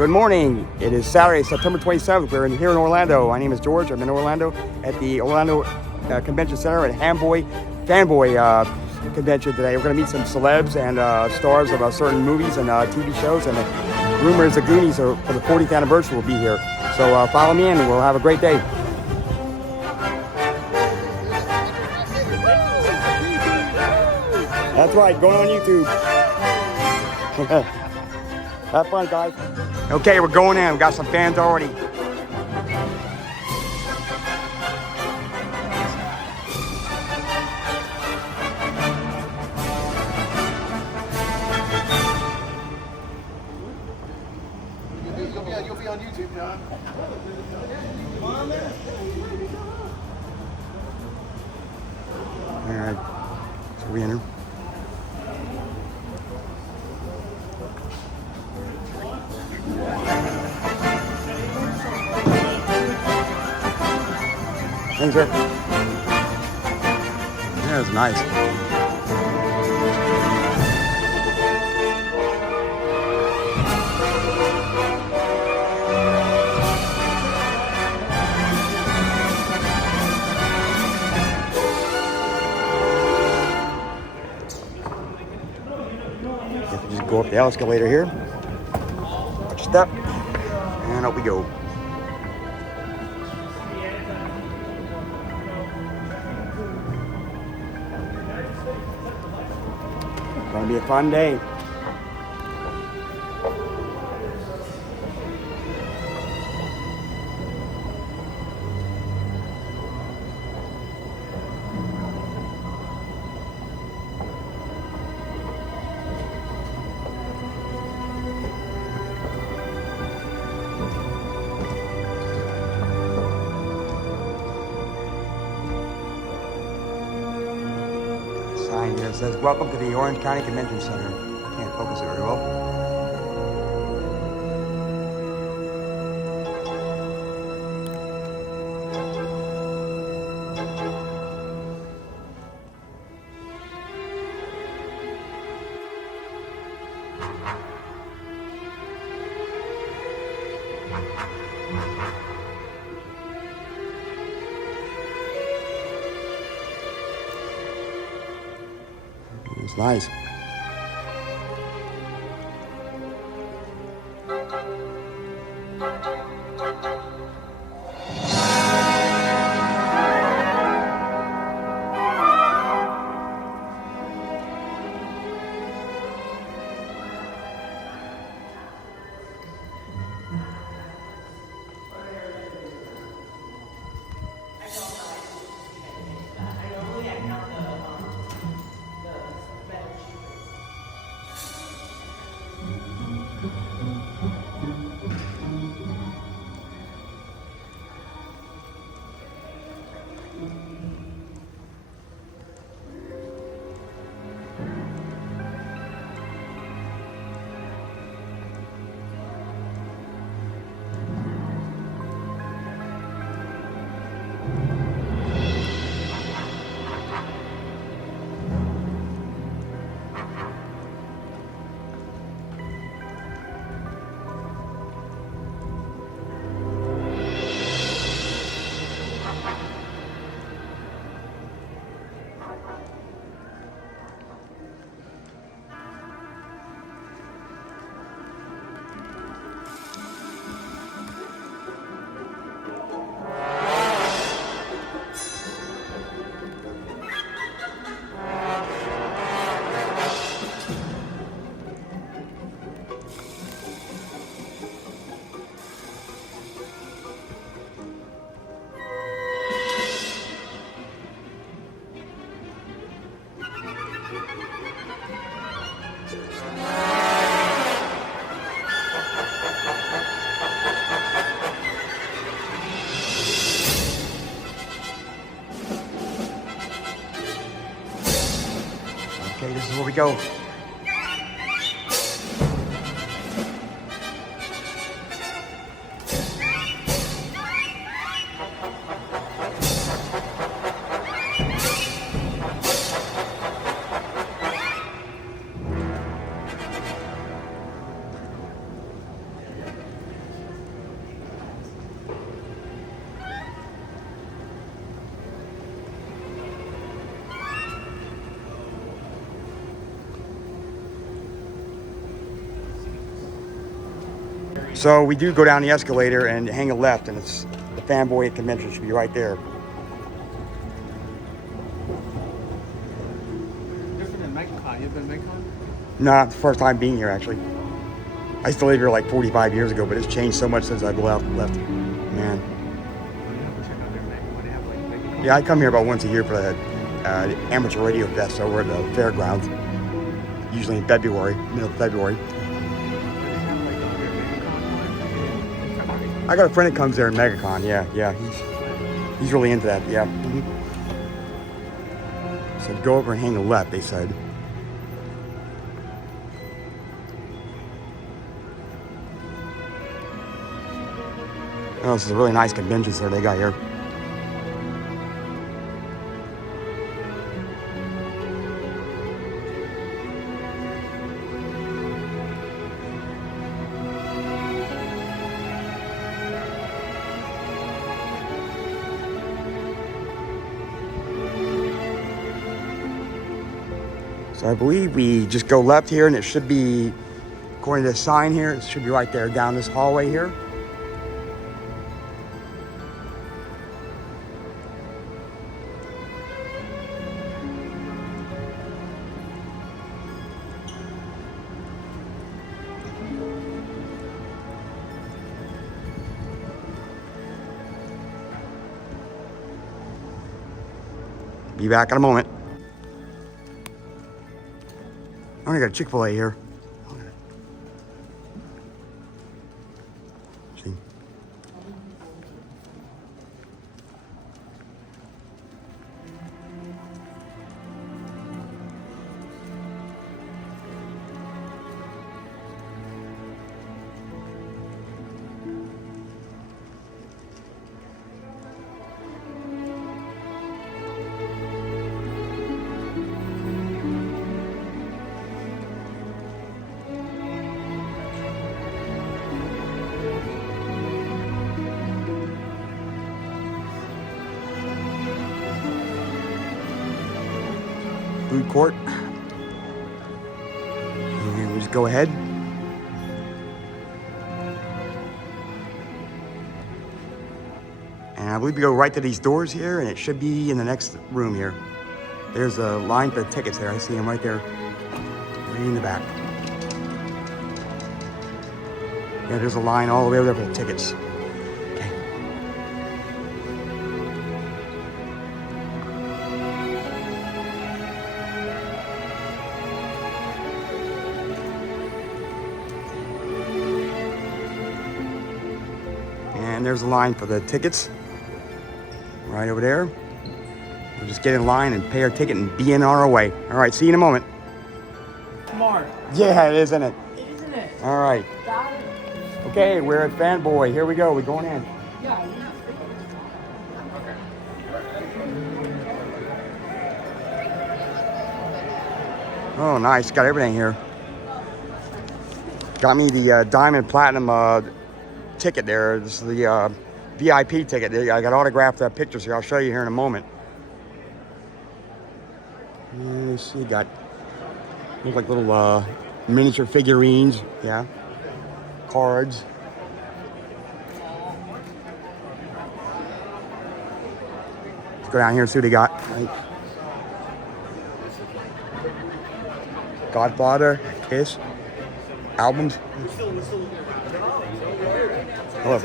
Good morning. It is Saturday, September 27th. We're here in Orlando. My name is George. I'm in Orlando at the Orlando Convention Center at Fanboy convention today. We're going to meet some celebs and stars of certain movies and TV shows. And the rumor is the Goonies for the 40th anniversary will be here. So follow me in and we'll have a great day. That's right, going on YouTube. Have fun, guys. Okay, we're going in. We've got some fans already. You'll be on YouTube, John. All right, so we enter. Thanks, sir. Yeah, it's nice. Just go up the escalator here. Watch your step. And up we go. Gonna be a fun day. Sign here says, "Welcome to the Orange County Convention Center." Can't focus it very well. It's nice. Okay, this is where we go. So we do go down the escalator and hang a left, and it's the Fanboy convention should be right there. Different than MegaCon. You've been to MegaCon? No, it's the first time being here actually. I used to live here like 45 years ago, but it's changed so much since I've left. Man. Yeah, I come here about once a year for the amateur radio fest over at the fairgrounds. Usually in February, middle of February. I got a friend that comes there in MegaCon. Yeah, he's really into that. Yeah. So go over and hang a left, they said. Oh, this is a really nice convention center they got here. So I believe we just go left here, and it should be, according to the sign here, it should be right there down this hallway here. Be back in a moment. I only got a Chick-fil-A here. See. Food court. And we just go ahead. And I believe we go right to these doors here, and it should be in the next room here. There's a line for the tickets there. I see them right there, right in the back. Yeah, there's a line all the way over there for the tickets. And there's a line for the tickets right over there. We'll just get in line and pay our ticket and be on our way. All right, see you in a moment. Smart. Yeah, it is, isn't it? Isn't it? All right. Got it. Okay, we're at Fanboy. Here we go. We're going in. Yeah. Oh, nice. Got everything here. Got me the Diamond Platinum ticket there. This is the VIP ticket. I got autographed pictures here. I'll show you here in a moment. Let's see, got look like little miniature figurines. Yeah, cards. Let's go down here and see what they got. Right. Godfather, Kiss, albums. Hello.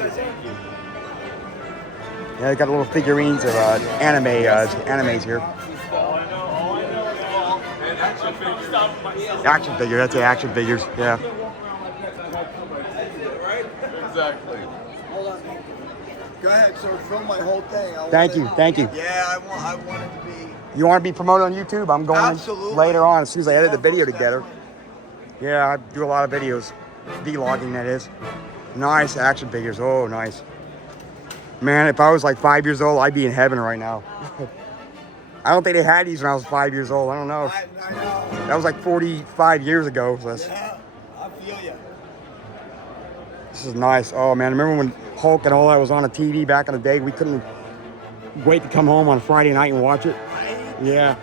Yeah, they got little figurines of animes here. Action figure, that's the action figures, yeah. Exactly. Hold on. Go ahead, sir. Film my whole thing. Thank you. Yeah, I want it to be. You want to be promoted on YouTube? I'm going Absolutely. later on as soon as I edit the video together. Yeah, I do a lot of videos. Vlogging, that is. Nice action figures. Oh, nice. Man, if I was like 5 years old, I'd be in heaven right now. I don't think they had these when I was 5 years old. I don't know. I know. That was like 45 years ago. So Yeah, I feel you. this is nice. Oh, man. Remember when Hulk and all that was on the TV back in the day? We couldn't wait to come home on a Friday night and watch it. Yeah.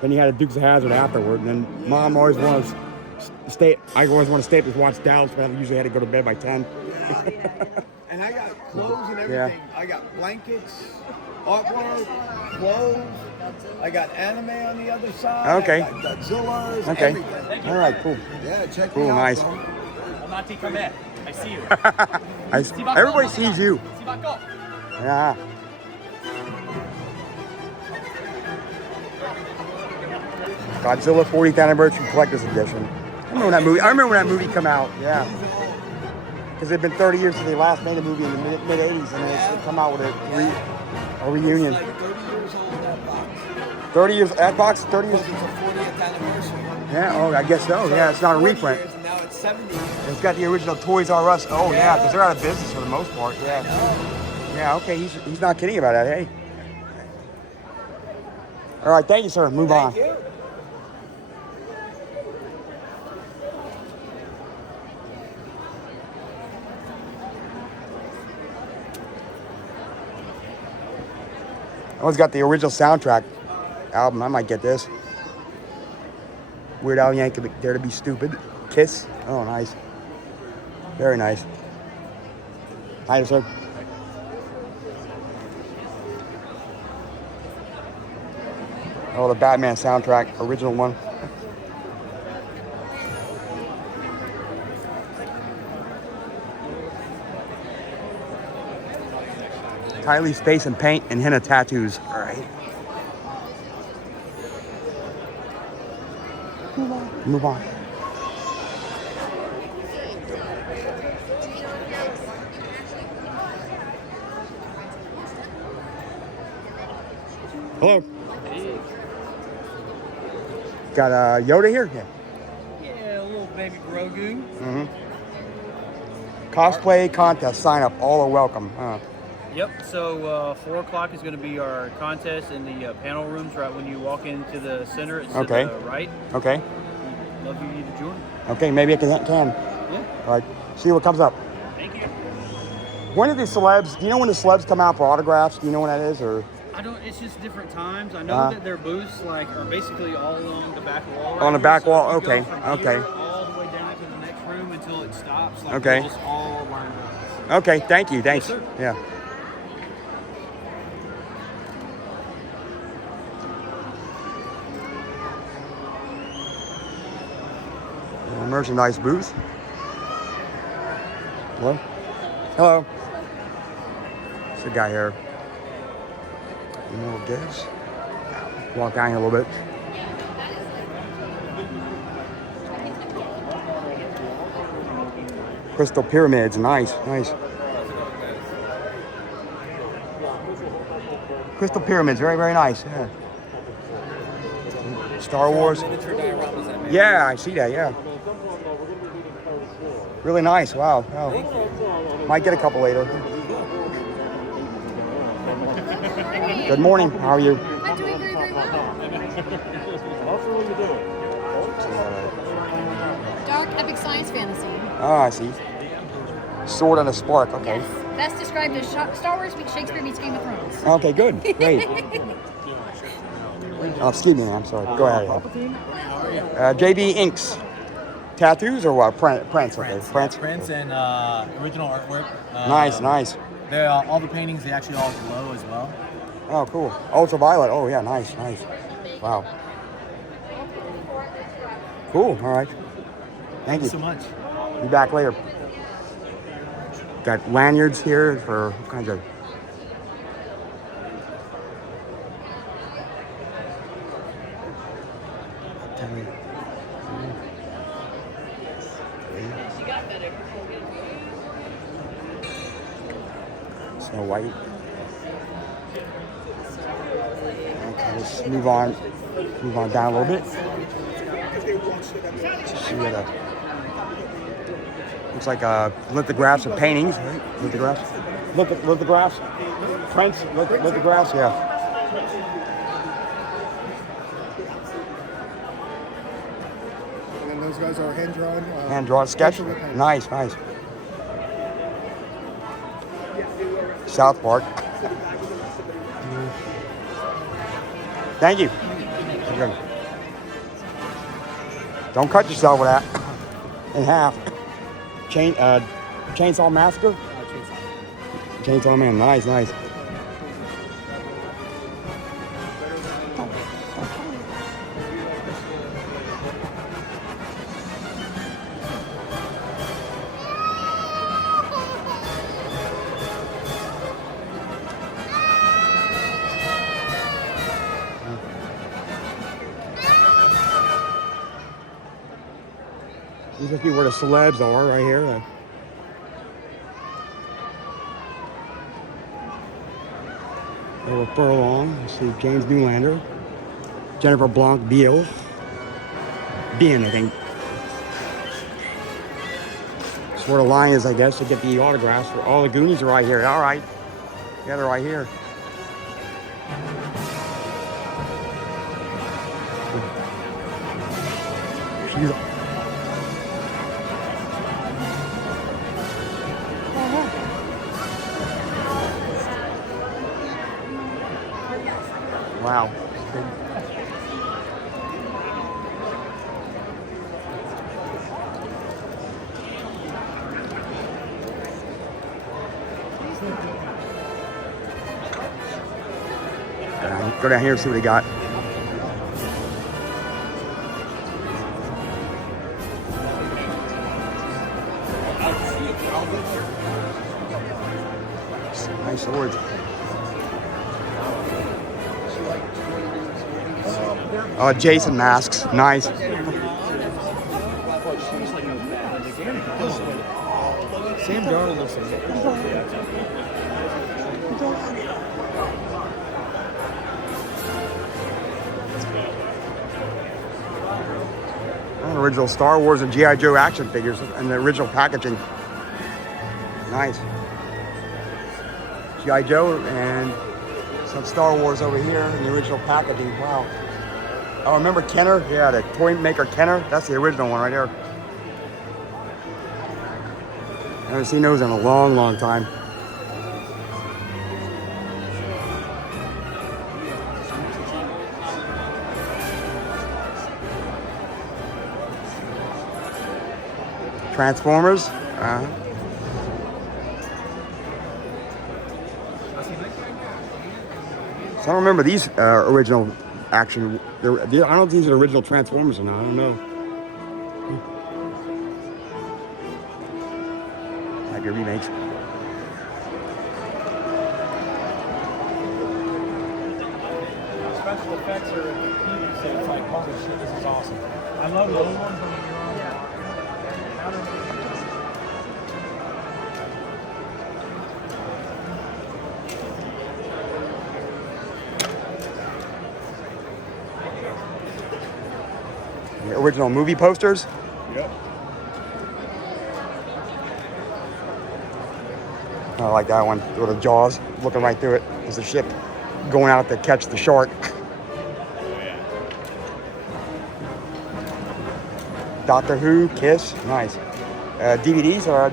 Then you had a Dukes of Hazzard afterward. And then Mom always wanted to stay. I always want to stay up and watch Dallas, but I usually had to go to bed by 10. And I got clothes and Yeah. everything. I got blankets, artwork, clothes. I got anime on the other side. Okay. I got Godzillas, Okay. everything. All right. Cool. Yeah, check Cool. me out. Nice. bro. Mati, come here. I see you. Everybody sees you. Sibako. Yeah. Godzilla 40th Anniversary Collector's Edition. I remember when that movie came out. Yeah. Because it'd been 30 years since they last made a movie in the mid 80s, and then it's come out with a reunion. It's like 30 years old, that box. 30 years. That box. 30 years. Because it's a 40th anniversary. Yeah. Oh, I guess so. Yeah. It's not a 40 reprint. years, and now it's 70 years. It's got the original Toys R Us. Oh yeah, because they're out of business for the most part. Yeah. Yeah. Okay. He's not kidding about that. Hey. All right. Thank you, sir. Move on. Thank you. I always got the original soundtrack album. I might get this. Weird Al Yankovic, Dare to Be Stupid. Kiss. Oh, nice. Very nice. Hi, sir. Oh, the Batman soundtrack, original one. Kylie Space and Paint and henna tattoos. All right. Move on. Hello. Got Yoda here? Yeah. Yeah, a little baby Grogu. Mm-hmm. Cosplay contest. Sign up. All are welcome. Yep, so 4 o'clock is going to be our contest in the panel rooms right when you walk into the center. It's Okay. to the right. Okay. Love you to join. Okay, maybe I can. Yeah. All right. See what comes up. Thank you. When do the celebs, do you know when the celebs come out for autographs? Do you know when that is? Or I don't. It's just different times. I know Uh-huh. that their booths are basically all along the back wall. On the here. back So wall, if you go okay, from okay. here all the way down to the next room until it stops. Okay. they're just all lined up. Okay, thank you. Thanks. sir. Yeah. Merchandise booth. Hello? Hello. There's a guy here. You know what it is? Walk down here a little bit. Crystal pyramids. Nice, nice. Crystal pyramids. Very, very nice. Yeah. Star Wars. Yeah, I see that. Yeah. Really nice. Wow. Wow. Might get a couple later. Good morning. How are you? I'm doing very, very well. Dark epic science fantasy. Ah, I see. Sword and a Spark. Okay. Yes. Best described as Star Wars meets Shakespeare meets Game of Thrones. Okay, good. Great. Oh, excuse me, I'm sorry. Go ahead. JB Inks. Tattoos or what? Prints. Okay. Prints. Prints and original artwork. Nice, nice. They're all the paintings. They actually all glow as well. Oh, cool. Ultraviolet. Oh, yeah, nice, nice. Wow. Cool. All right. Thank you. So much. Be back later. Got lanyards here for all kinds of. Snow White. Okay, let's move on. Move on down a little bit. See what looks like lithographs of paintings, right? Lithographs. Lithographs. Prints. Lithographs. Yeah. And then those guys are hand drawn. Hand drawn sketch. Nice, nice. South Park. Thank you. Okay. Don't cut yourself with that. in half. Chainsaw Massacre? Chainsaw Man, nice, nice. These must be where the celebs are, right here. Over Furlong, let's see, James Newlander, Jennifer Blanc Beal, I think. That's where the line is, I guess, to get the autographs. All the Goonies are right here. All right. Yeah, they're right here. Wow. Go down here and see what he got. Nice swords. Jason masks, nice. Sam Darnold looks like Original Star Wars and G.I. Joe action figures and the original packaging. Nice. G.I. Joe and some Star Wars over here in the original packaging. Wow. Oh, remember Kenner? Yeah, the toy maker Kenner. That's the original one right there. I haven't seen those in a long, long time. Transformers. So I don't remember these original action. I don't know if these are original Transformers or not. I don't know. Like your remakes. special effects are at the peak, so it's like, holy shit, this is awesome. I love the old ones. The original movie posters. Yep. I like that one. With the jaws looking right through it. There's a ship going out to catch the shark. Doctor Who, Kiss, nice. DVDs or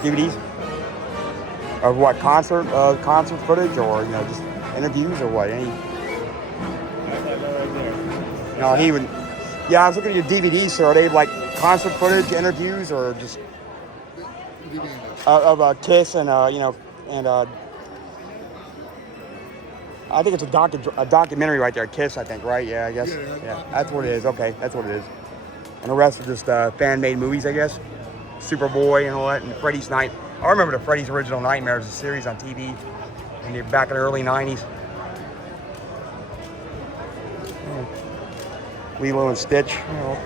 DVDs of what, concert footage, or just interviews or what? Any? No, he would. Yeah, I was looking at your DVDs. So are they like concert footage, interviews, or just of Kiss and I think it's a documentary right there. Kiss, I think, right? Yeah, I guess. Yeah, that's what it is. Okay, that's what it is. And the rest are just fan-made movies, I guess. Superboy and all that, and Freddy's Night. I remember the Freddy's Original Nightmares, a series on TV, back in the early '90s. Lilo and Stitch,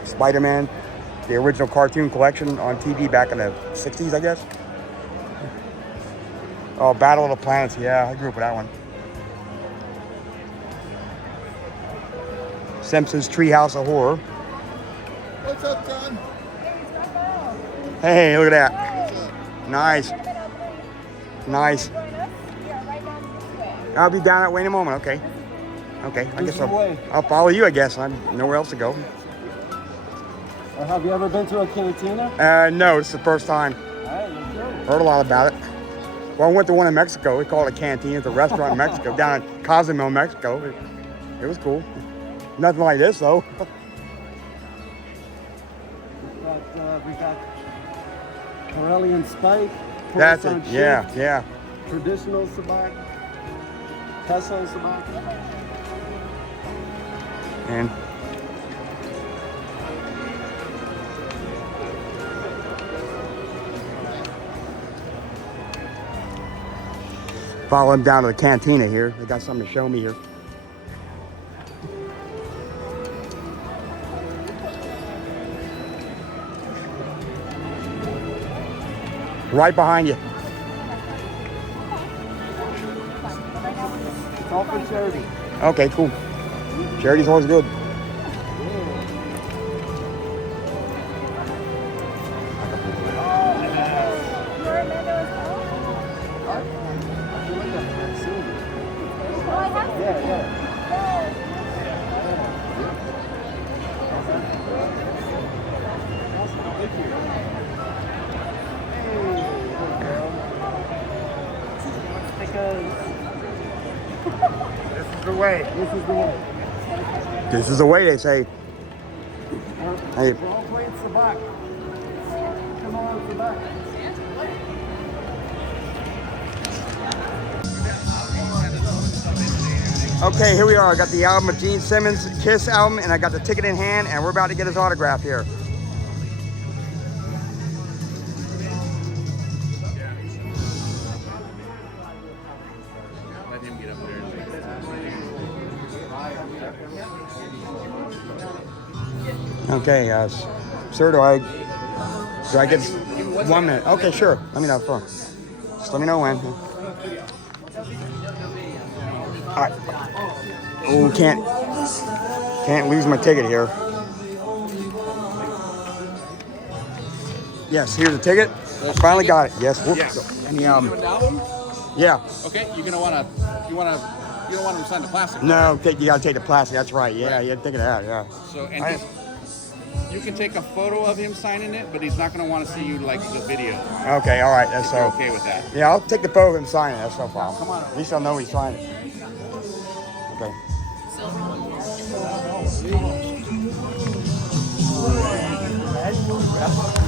Spider-Man, the original cartoon collection on TV back in the '60s, I guess. Oh, Battle of the Planets. Yeah, I grew up with that one. Simpsons Treehouse of Horror. What's up, son? Hey, look at that. Nice. Nice. I'll be down that way in a moment. Okay. Okay. I guess I'll follow you, I guess. I'm nowhere else to go. Have you ever been to a cantina? No, it's the first time. All right, let's go. Heard a lot about it. Well, I went to one in Mexico. We call it a cantina. It's a restaurant in Mexico, down in Cozumel, Mexico. It was cool. Nothing like this, though. But we got Corellian Spike. That's it. Coruscant Yeah, Shift, yeah. Traditional Sabak. Peso Sabak. And follow him down to the cantina here. They got something to show me here. Right behind you. It's all for charity. Okay, cool. Charity's always good. Yeah, yeah. This is the way. This is the way. This is the way, they say. Hey. We're all playing Sabak. Come on, Sabak. Okay, here we are. I got the album of Gene Simmons, Kiss album, and I got the ticket in hand, and we're about to get his autograph here. Let him get up there. Okay, sir, do I get 1 minute? Okay, sure. Let me know. Phone. Just let me know when. All right. Oh, can't lose my ticket here. Yes, here's the ticket. I finally got it. Yes. Whoops. Yes. And the, An album? yeah. Okay, you don't want him to sign the plastic. No, you gotta take the plastic. That's right. Yeah, you gotta take it out. Yeah. So you can take a photo of him signing it, but he's not going to want to see you like the video. Okay. All right. That's If you're so. okay with that. Yeah, I'll take the photo of him signing it. That's no problem. Come on. At least I'll know he's signed it. Okay.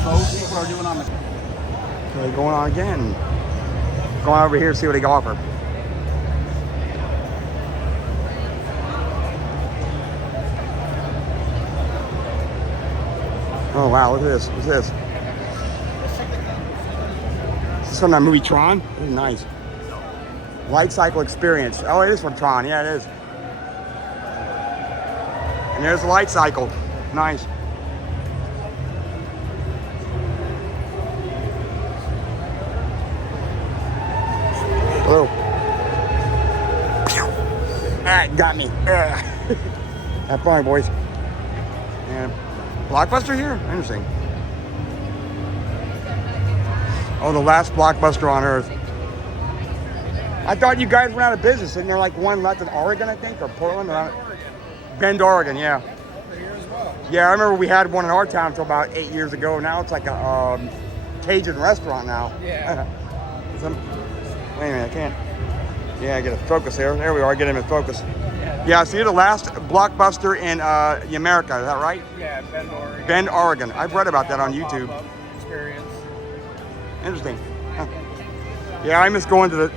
Most people are doing on the. Okay, going on again. Going over here to see what he can offer. Oh wow, look at this. What's this? Is this from that movie Tron? This is nice. Light cycle experience. Oh, it is from Tron. Yeah, it is. And there's the light cycle. Nice. Hello. All right, got me. Have fun, boys. Yeah. Blockbuster here? Interesting. Oh, the last Blockbuster on Earth. I thought you guys went out of business. Isn't there like one left in Oregon, I think, or Portland? Bend, Oregon, yeah. Yeah, I remember we had one in our town until about 8 years ago. Now it's like a Cajun restaurant now. Yeah. Wait a minute, I can't. Yeah, get a focus there. There we are, get him in focus. Yeah, so you're the last Blockbuster in America, is that right? Yeah, Bend, Oregon. Bend, Oregon. I've read about that on YouTube. Experience. Interesting. Huh. Yeah, I miss going to the.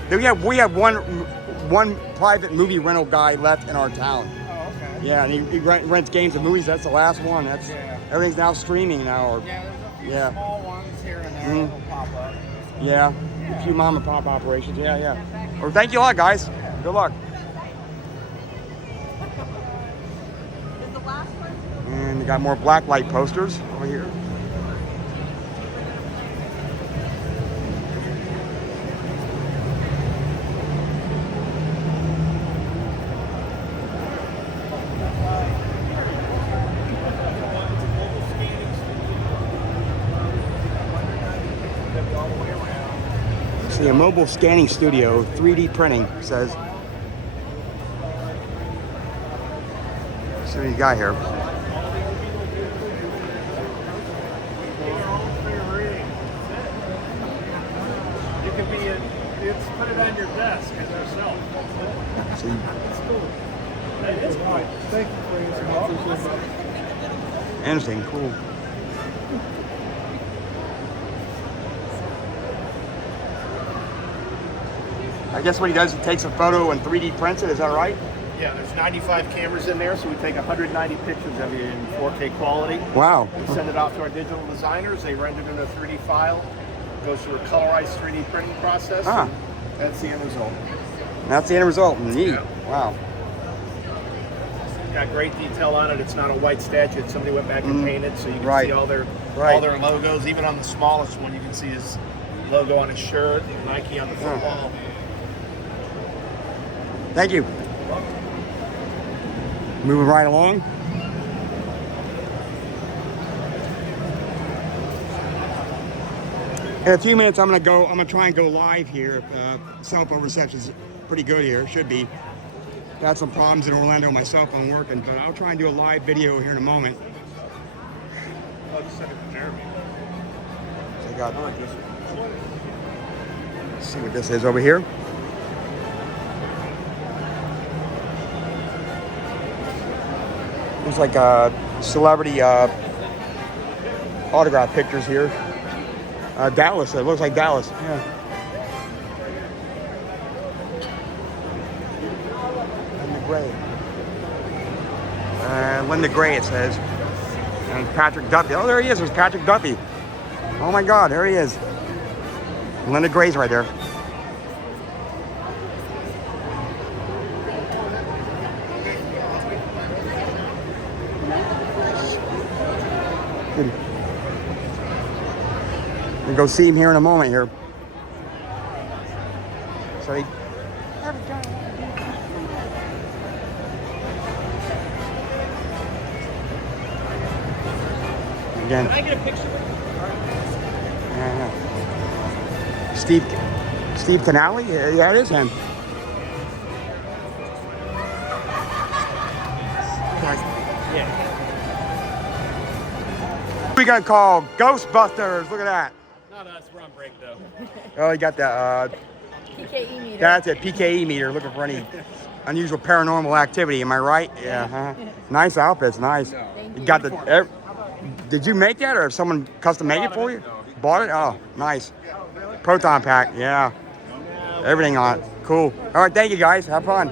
We have one private movie rental guy left in our town. Oh, okay. Yeah, and he rents games and movies. That's the last one. That's Yeah. everything's now streaming now. Or, Yeah, there's a few Yeah. small ones here and there Mhm. that'll pop up. yeah, a few mom and pop operations. Yeah, yeah. Well, thank you a lot, guys. Good luck. And we got more blacklight posters over here. See, a mobile scanning studio, 3D printing, says. See what you got here. You can be it's put it on your desk as yourself. See, It's cool. That is fine. Thank you for your support. interesting, cool. I guess what he does, he takes a photo and 3D prints it. Is that right? Yeah, there's 95 cameras in there, so we take 190 pictures of you in 4K quality. Wow. We send it off to our digital designers. They render it in a 3D file. It goes through a colorized 3D printing process. Ah. And that's the end result. That's the end result. Neat. Yeah. Wow. Got great detail on it. It's not a white statue. It's somebody went back and painted, so you can Right. see all their Right. logos. Even on the smallest one, you can see his logo on his shirt, Nike on the football. Thank you. Moving right along. In a few minutes, I'm gonna try and go live here. Cell phone reception's pretty good here, should be. Got some problems in Orlando, my cell phone working, but I'll try and do a live video here in a moment. I'll just send it to Jeremy. So I got, let's see what this is over here. Looks like celebrity autograph pictures here. Dallas, it looks like Dallas. Yeah. Linda Gray. Linda Gray, it says. And Patrick Duffy. Oh, there he is. There's Patrick Duffy. Oh my God, there he is. Linda Gray's right there. We'll go see him here in a moment here. So he, again. Can I get a picture? Steve Canale? Yeah, it is him. Yeah. We got called Ghostbusters. Look at that. Not us. We're on break though. Oh, you got the PKE meter. that's it, PKE meter. Looking for any unusual paranormal activity. Am I right? Yeah. Huh? Nice outfits. Nice. You got the. Did you make that, or if someone custom made it for you? Bought it? Oh, nice. Proton pack. Yeah. Everything on it. Cool. All right. Thank you, guys. Have fun.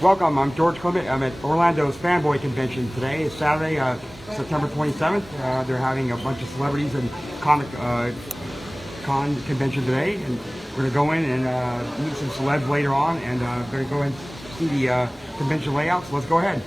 Welcome, I'm George Clement. I'm at Orlando's Fanboy convention today. It's Saturday, September 27th. They're having a bunch of celebrities and comic con convention today, and we're going to go in and meet some celebs later on, and we're going to go and see the convention layout. So let's go ahead.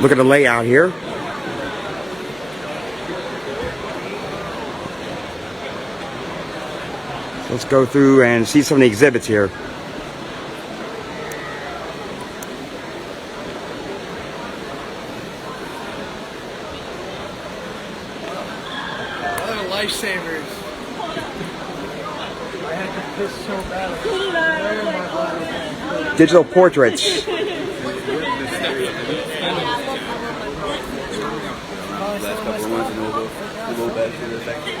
Look at the layout here. Let's go through and see some of the exhibits here. What a lifesavers. I had to piss so bad. Digital portraits. Last couple of ones and we'll go back to the factory.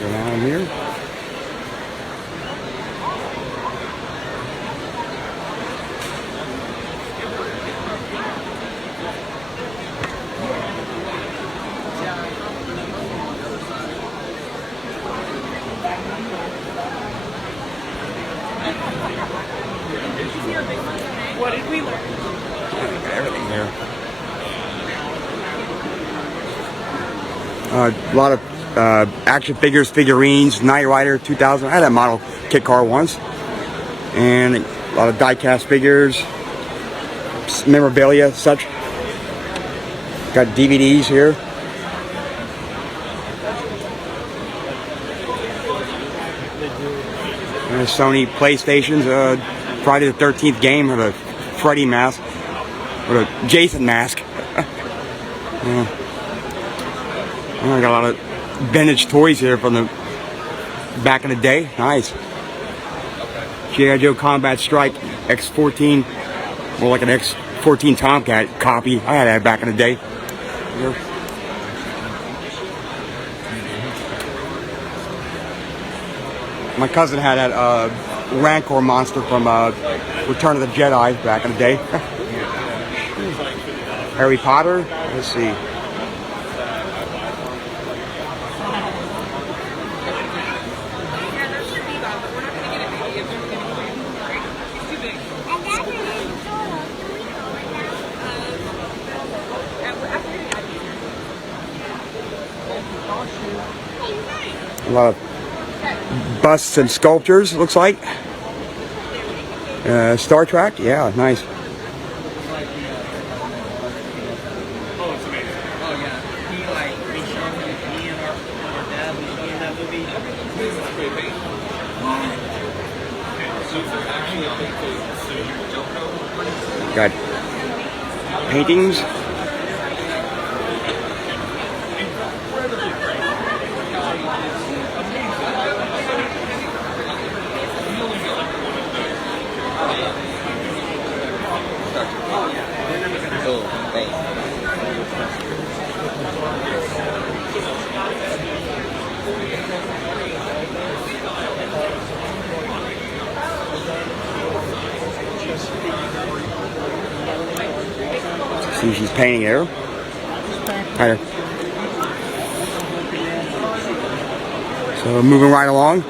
Go down here. What did we learn? Everything here. A lot of action figures, figurines, Knight Rider 2000. I had that model kit car once. And a lot of die-cast figures, memorabilia, such. Got DVDs here. Sony PlayStations. Friday the 13th game with a Freddy mask. With a Jason mask. Yeah. I got a lot of vintage toys here from the back in the day. Nice. G.I. Joe Combat Strike X14. More like an X14 Tomcat copy. I had that back in the day. Here. My cousin had that Rancor monster from Return of the Jedi back in the day. Harry Potter. Let's see. A lot of busts and sculptures, it looks like. Star Trek, yeah, nice. Got paintings. See, she's painting here. Hi there. So moving right along.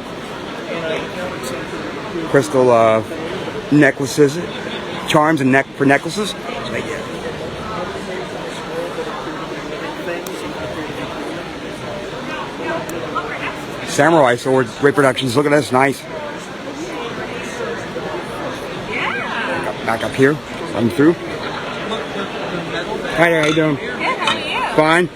Crystal necklaces, charms and neck for necklaces. Samurai sword reproductions. Look at this, nice. Back up here. I'm through. Hi there, how you doing? Good, how are you? Fine.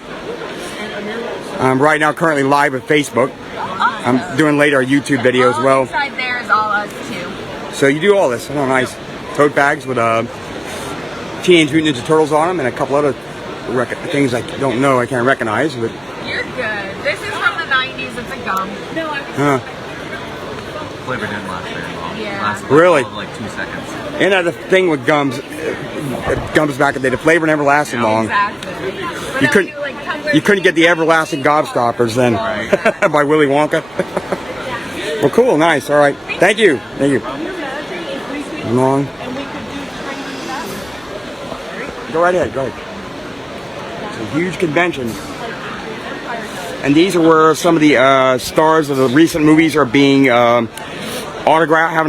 I'm right now currently live at Facebook. Awesome. I'm doing later a YouTube video as well. Inside there is all us too. So you do all this. Oh, nice. Tote bags with Teenage Mutant Ninja Turtles on them and a couple other things I don't know, I can't recognize. But You're good. This is from the 90s. It's a gum. No, Flavor didn't last very long. Yeah. Lasted Really? like 2 seconds. and that's the thing with gums. Gums back in the day, the flavor never lasted long. Exactly. But You then couldn't- when like, Tumblr You couldn't get the came out, everlasting gobstoppers then Right. by Willy Wonka. Well, cool, nice. All right, thank you, thank you. Long. Go right ahead. Go ahead. It's a huge convention, and these are where some of the stars of the recent movies are being having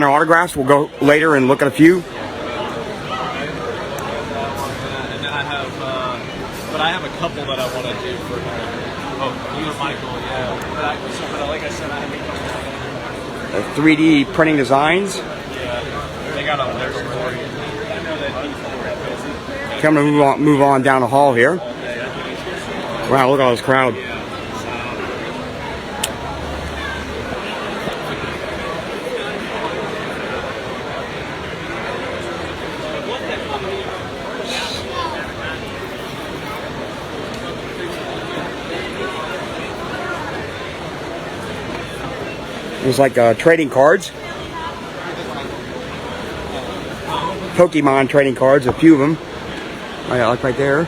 their autographs. We'll go later and look at a few. And then I have, but I have a couple that I want to do for him. Oh, you and Michael, yeah. But like I said, I have a couple. 3D printing designs. Yeah, they got on their story. I know that Okay, I'm gonna move on down the hall here. Wow, look at all this crowd. It's like trading cards. Pokemon trading cards, a few of them. Like right there.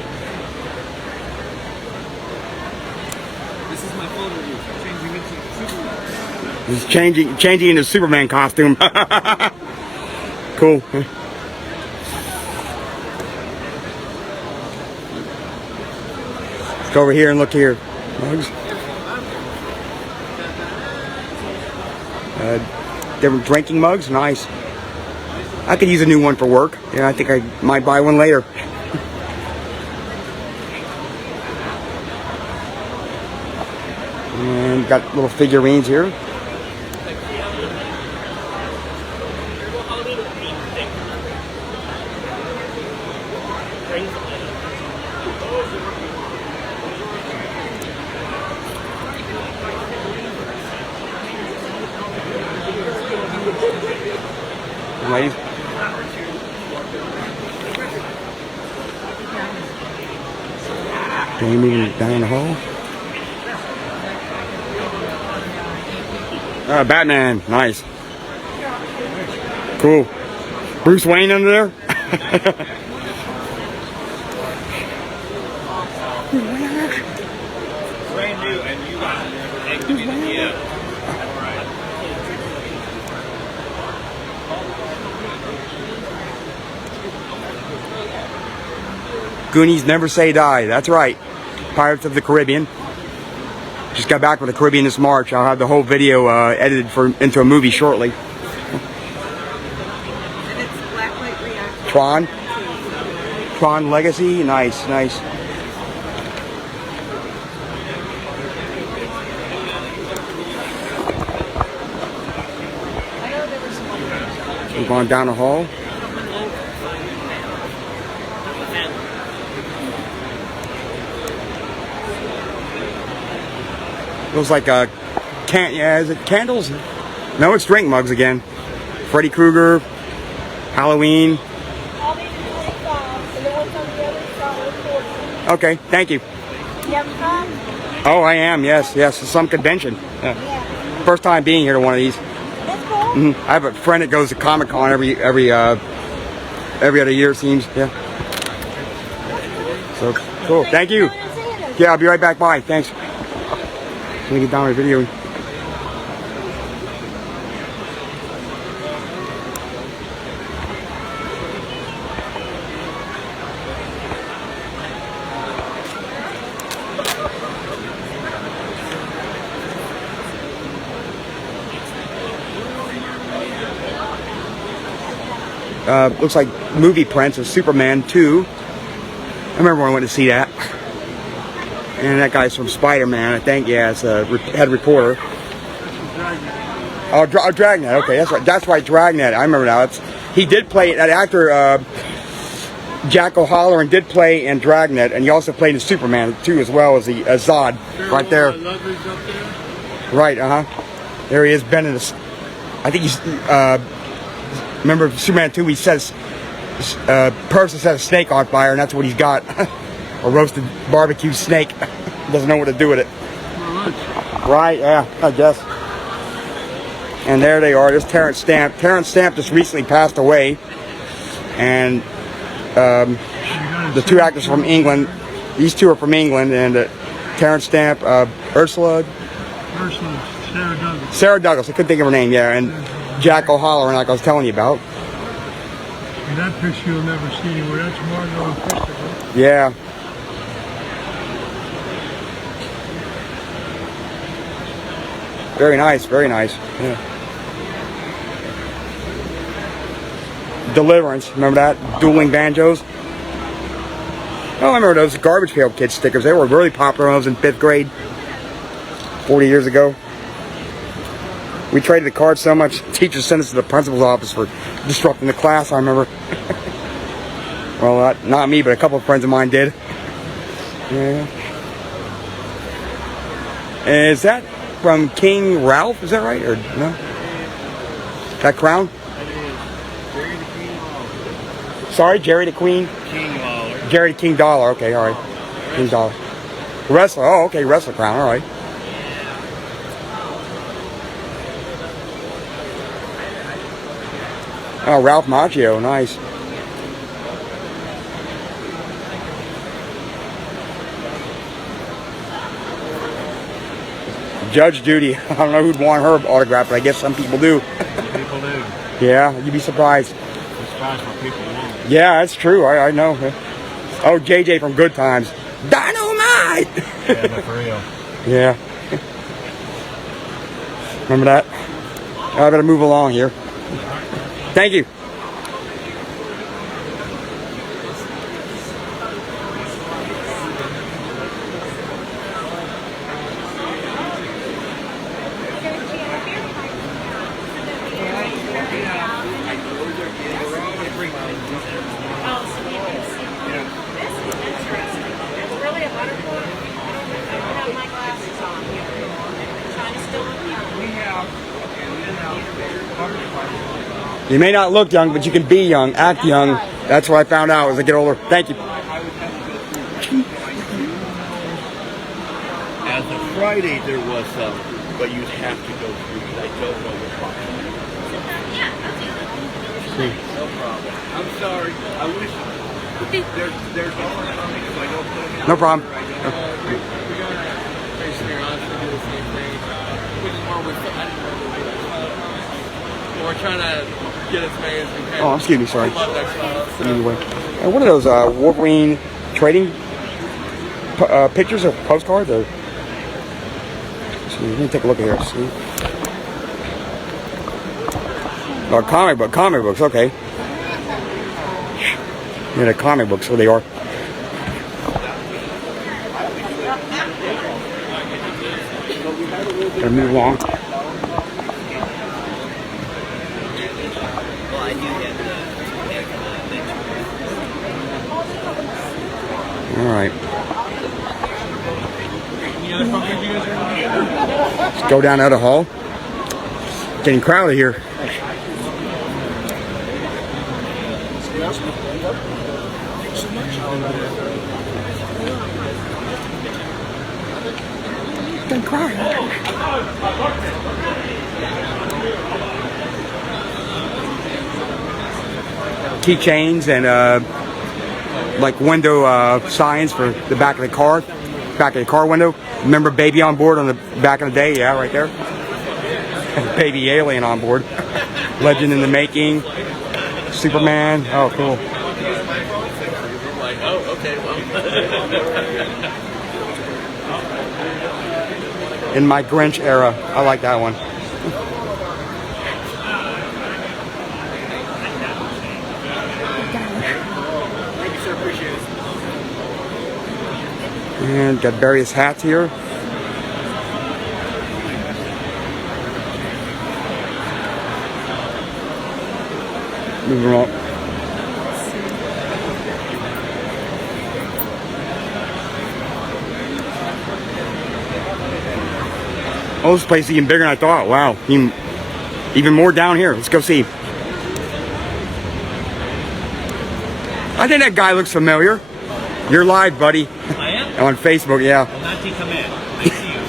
this is my photo booth. Changing into Superman. He's changing into Superman costume. Cool. Let's go over here and look here. Mugs. Different drinking mugs, nice. I could use a new one for work. Yeah, I think I might buy one later. And got little figurines here. ladies. Moving down the hall. Batman, nice. Cool. Bruce Wayne under there? Brand new, and you got it. Yeah. Goonies never say die. That's right. Pirates of the Caribbean. Just got back with the Caribbean this March. I'll have the whole video edited into a movie shortly. And it's black light reactor. Tron Legacy. Nice, nice. We've gone down the hall. Looks like is it candles? No, it's drink mugs again. Freddy Krueger, Halloween. Okay, thank you. Oh, I am. Yes, yes. Some convention. Yeah. First time being here to one of these. I have a friend that goes to Comic-Con every other year, it seems. Yeah. So cool. Thank you. Yeah, I'll be right back. Bye. Thanks. Let me get down my video. Looks like movie prints of Superman 2. I remember when I went to see that. And that guy's from Spider-Man, I think. Yeah, it's a head reporter. Oh, Dragnet. Okay, that's right. That's right, Dragnet. I remember now. He did play that actor. Jack O'Halloran did play in Dragnet, and he also played in Superman 2 as well as Zod, right there. Right. There he is, bending the. I think he's. Remember Superman 2? He says person set a snake on fire, and that's what he's got. A roasted barbecue snake. Doesn't know what to do with it. Right, yeah, I guess. And there they are. There's Terrence Stamp. Terrence Stamp just recently passed away. And the two actors from England, these two are from England, and Terrence Stamp, Ursula, Sarah Douglas. Sarah Douglas, I couldn't think of her name, yeah, and Jack O'Halloran, like I was telling you about. And that picture you'll never see anywhere. That's Margot and Christopher. Yeah. Very nice, very nice. Yeah. Deliverance, remember that? Dueling Banjos. Oh, I remember those Garbage Pail Kids stickers. They were really popular when I was in 5th grade. 40 years ago. We traded the cards so much, teachers sent us to the principal's office for disrupting the class, I remember. Well, not me, but a couple of friends of mine did. Yeah. Is that from King Ralph? Is that right? Or no? That crown? Sorry, Jerry the Queen? King Lawler. Jerry the King Dollar. Okay, all right. King Dollar. Wrestler. Oh, okay, wrestler crown. All right. Oh, Ralph Macchio. Nice. Judge Judy. I don't know who'd want her autograph, but I guess some people do. People do. Yeah, you'd be surprised. I'm surprised what people want. Yeah, that's true. I know. Oh, JJ from Good Times. Dynamite! Yeah, but for real. Yeah. Remember that? I better move along here. Thank you. You may not look young, but you can be young, act young. That's what I found out as I get older. Thank you. As of Friday, there was some, but you'd have to go through because I don't know which box. No problem. I'm sorry. I wish there's all coming, so I don't put them in. No problem. We're trying to get as many as we can. Oh, excuse me, sorry. Anyway, and what are those Wolverine trading pictures or postcards? Or let me take a look at here. See, oh, comic books. Okay, yeah, the comic books. So they are. Gotta move along. All right. Let's go down the other hall. Getting crowded here. Getting crowded. Keychains and like window signs for the back of the car window. Remember Baby on Board on the back of the day? Yeah, right there. Baby Alien on board. Legend in the Making. Superman. Oh, cool. Like, oh, okay, well. In my Grinch era. I like that one. And got various hats here. Moving on. Oh, this place is even bigger than I thought. Wow. Even more down here. Let's go see. I think that guy looks familiar. You're live, buddy. I am? On Facebook, yeah. Well, not to come in. I see you.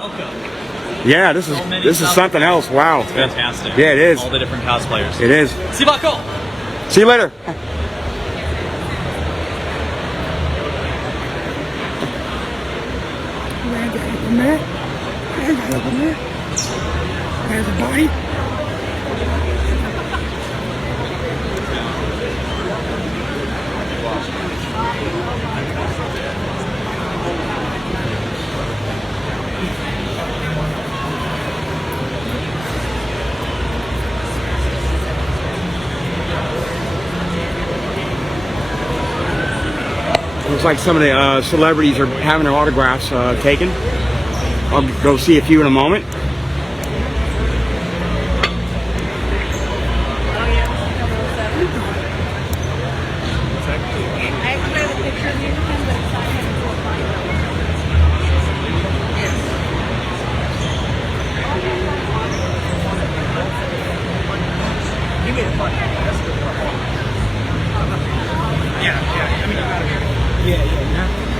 Welcome. Yeah, this is something else. Wow. It's fantastic. Yeah, it is. All the different cosplayers. It is. See you, cool. See you later. There's a body. Looks like some of the celebrities are having their autographs taken. I'll go see a few in a moment.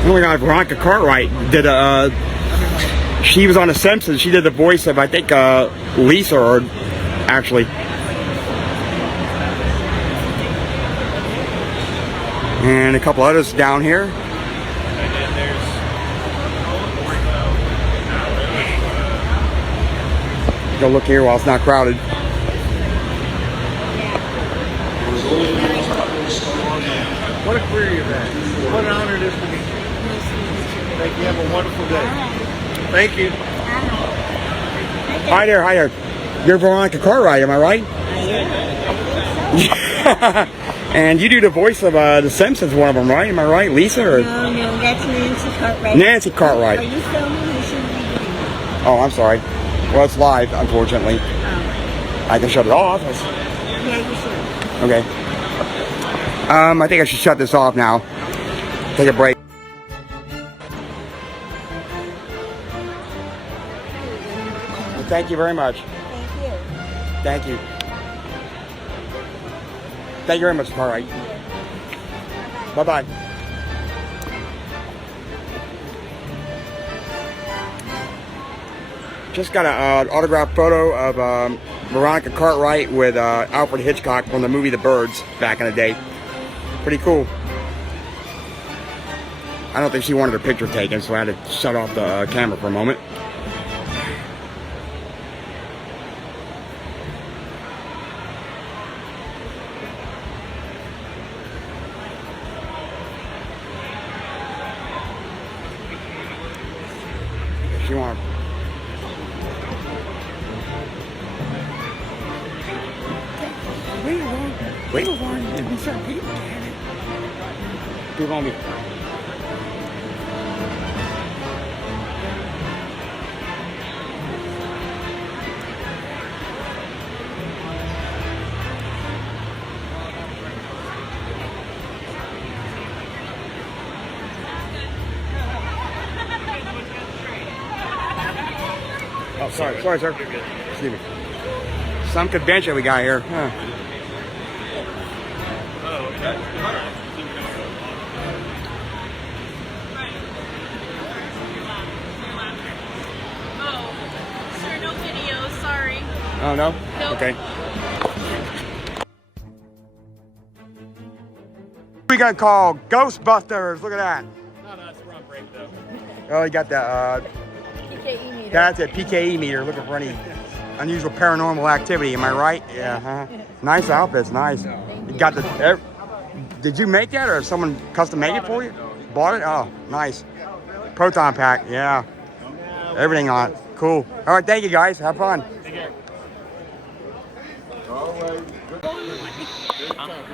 Oh my God, Veronica Cartwright did she was on The Simpsons. She did the voice of, I think, Lisa, or actually. And a couple others down here. Go look here while it's not crowded. What a career you've had. What an honor it is to meet you. Thank you. Have a wonderful day. Thank you. Hi there, hi there. You're Veronica Cartwright, am I right? And you do the voice of The Simpsons, one of them, right? Am I right? Lisa? Or? No, that's Nancy Cartwright. Nancy Cartwright. Are you filming? You shouldn't be doing that. Oh, I'm sorry. Well, it's live, unfortunately. I can shut it off. Yeah, you should. Okay. I think I should shut this off now. Take a break. Well, thank you very much. Thank you. Thank you. Thank you very much, Cartwright. Bye-bye. Just got an autographed photo of Veronica Cartwright with Alfred Hitchcock from the movie The Birds back in the day. Pretty cool. I don't think she wanted her picture taken, so I had to shut off the camera for a moment. She wanted. Wait, Keep on me. Oh, sorry, sir. Excuse me. Some convention we got here. Huh. Oh, okay. Oh, sir, no video. Sorry. Oh, no? Nope. Okay. We got called Ghostbusters. Look at that. No, that's we're on break though. Oh, you got the PKE meter. that's a PKE meter. Looking for any unusual paranormal activity. Am I right? Yeah. Huh? Nice outfits. Nice. You got the. Did you make that, or someone custom made it for you? Bought it? Oh, nice. Proton pack. Yeah. Everything on it. Cool. All right. Thank you, guys. Have fun. Take care. All right.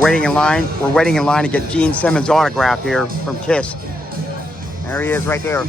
Waiting in line. We're waiting in line to get Gene Simmons' autograph here from Kiss. There he is right there.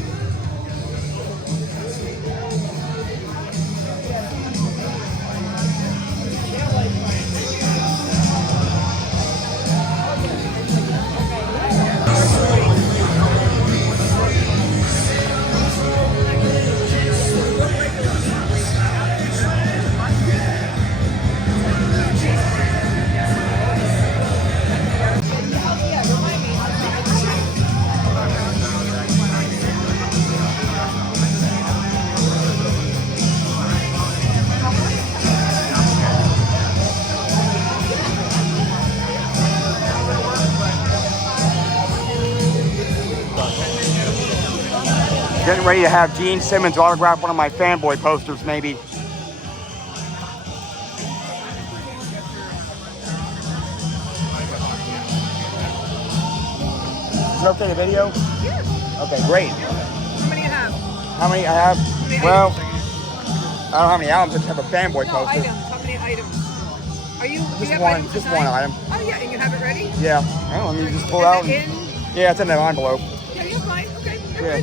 Getting ready to have Gene Simmons autograph one of my Fanboy posters, maybe. Is it okay to video? Yeah. Okay, great. How many you have? How many I have? Well, I don't know how many albums. I just have a Fanboy poster. Items. How many items? Are you? Just one. Just one item. Oh yeah, and you have it ready? Yeah. Well, let me just pull it out. Yeah, it's in an envelope. Yeah, you're fine. Okay. Yeah.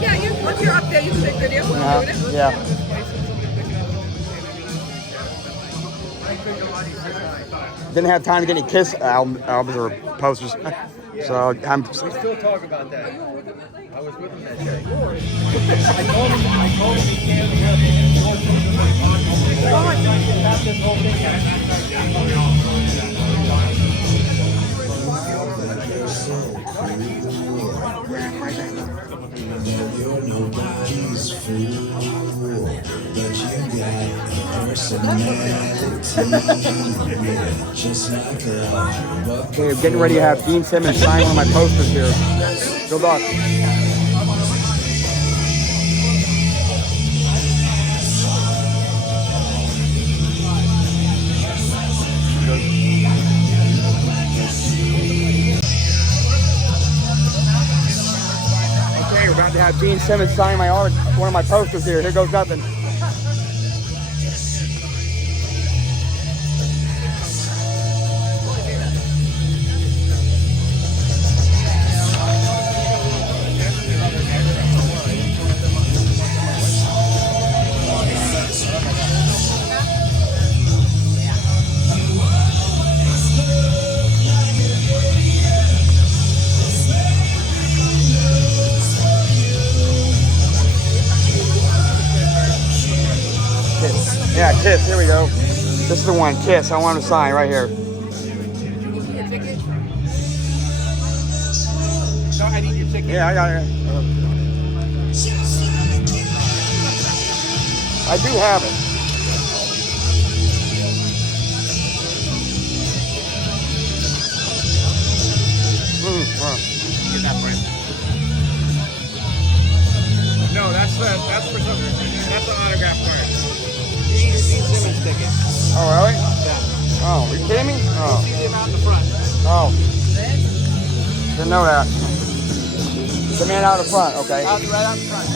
Yeah, once you're up there, you can take video. Yeah. Didn't have time to get any Kiss albums or posters, so I'm. We still talk about that. I was with him that day. I told him he can't have this whole thing. You're nobody's fool, but you got a personality, just like a. Okay, I'm getting ready to have Gene Simmons sign one of my posters here. Good luck. Okay, we're about to have Gene Simmons sign one of my posters here. Here goes nothing. Yeah, Kiss, here we go. This is the one, Kiss. I want to sign right here. No, I need your ticket. Yeah, I got it. I do have it. Get that print. No, that's the autograph card. Gene Simmons ticket. Oh, really? Yeah. Oh, are you kidding me? Oh. See the amount in the front. Oh. Didn't know that. The man out the front, okay. Right out in front.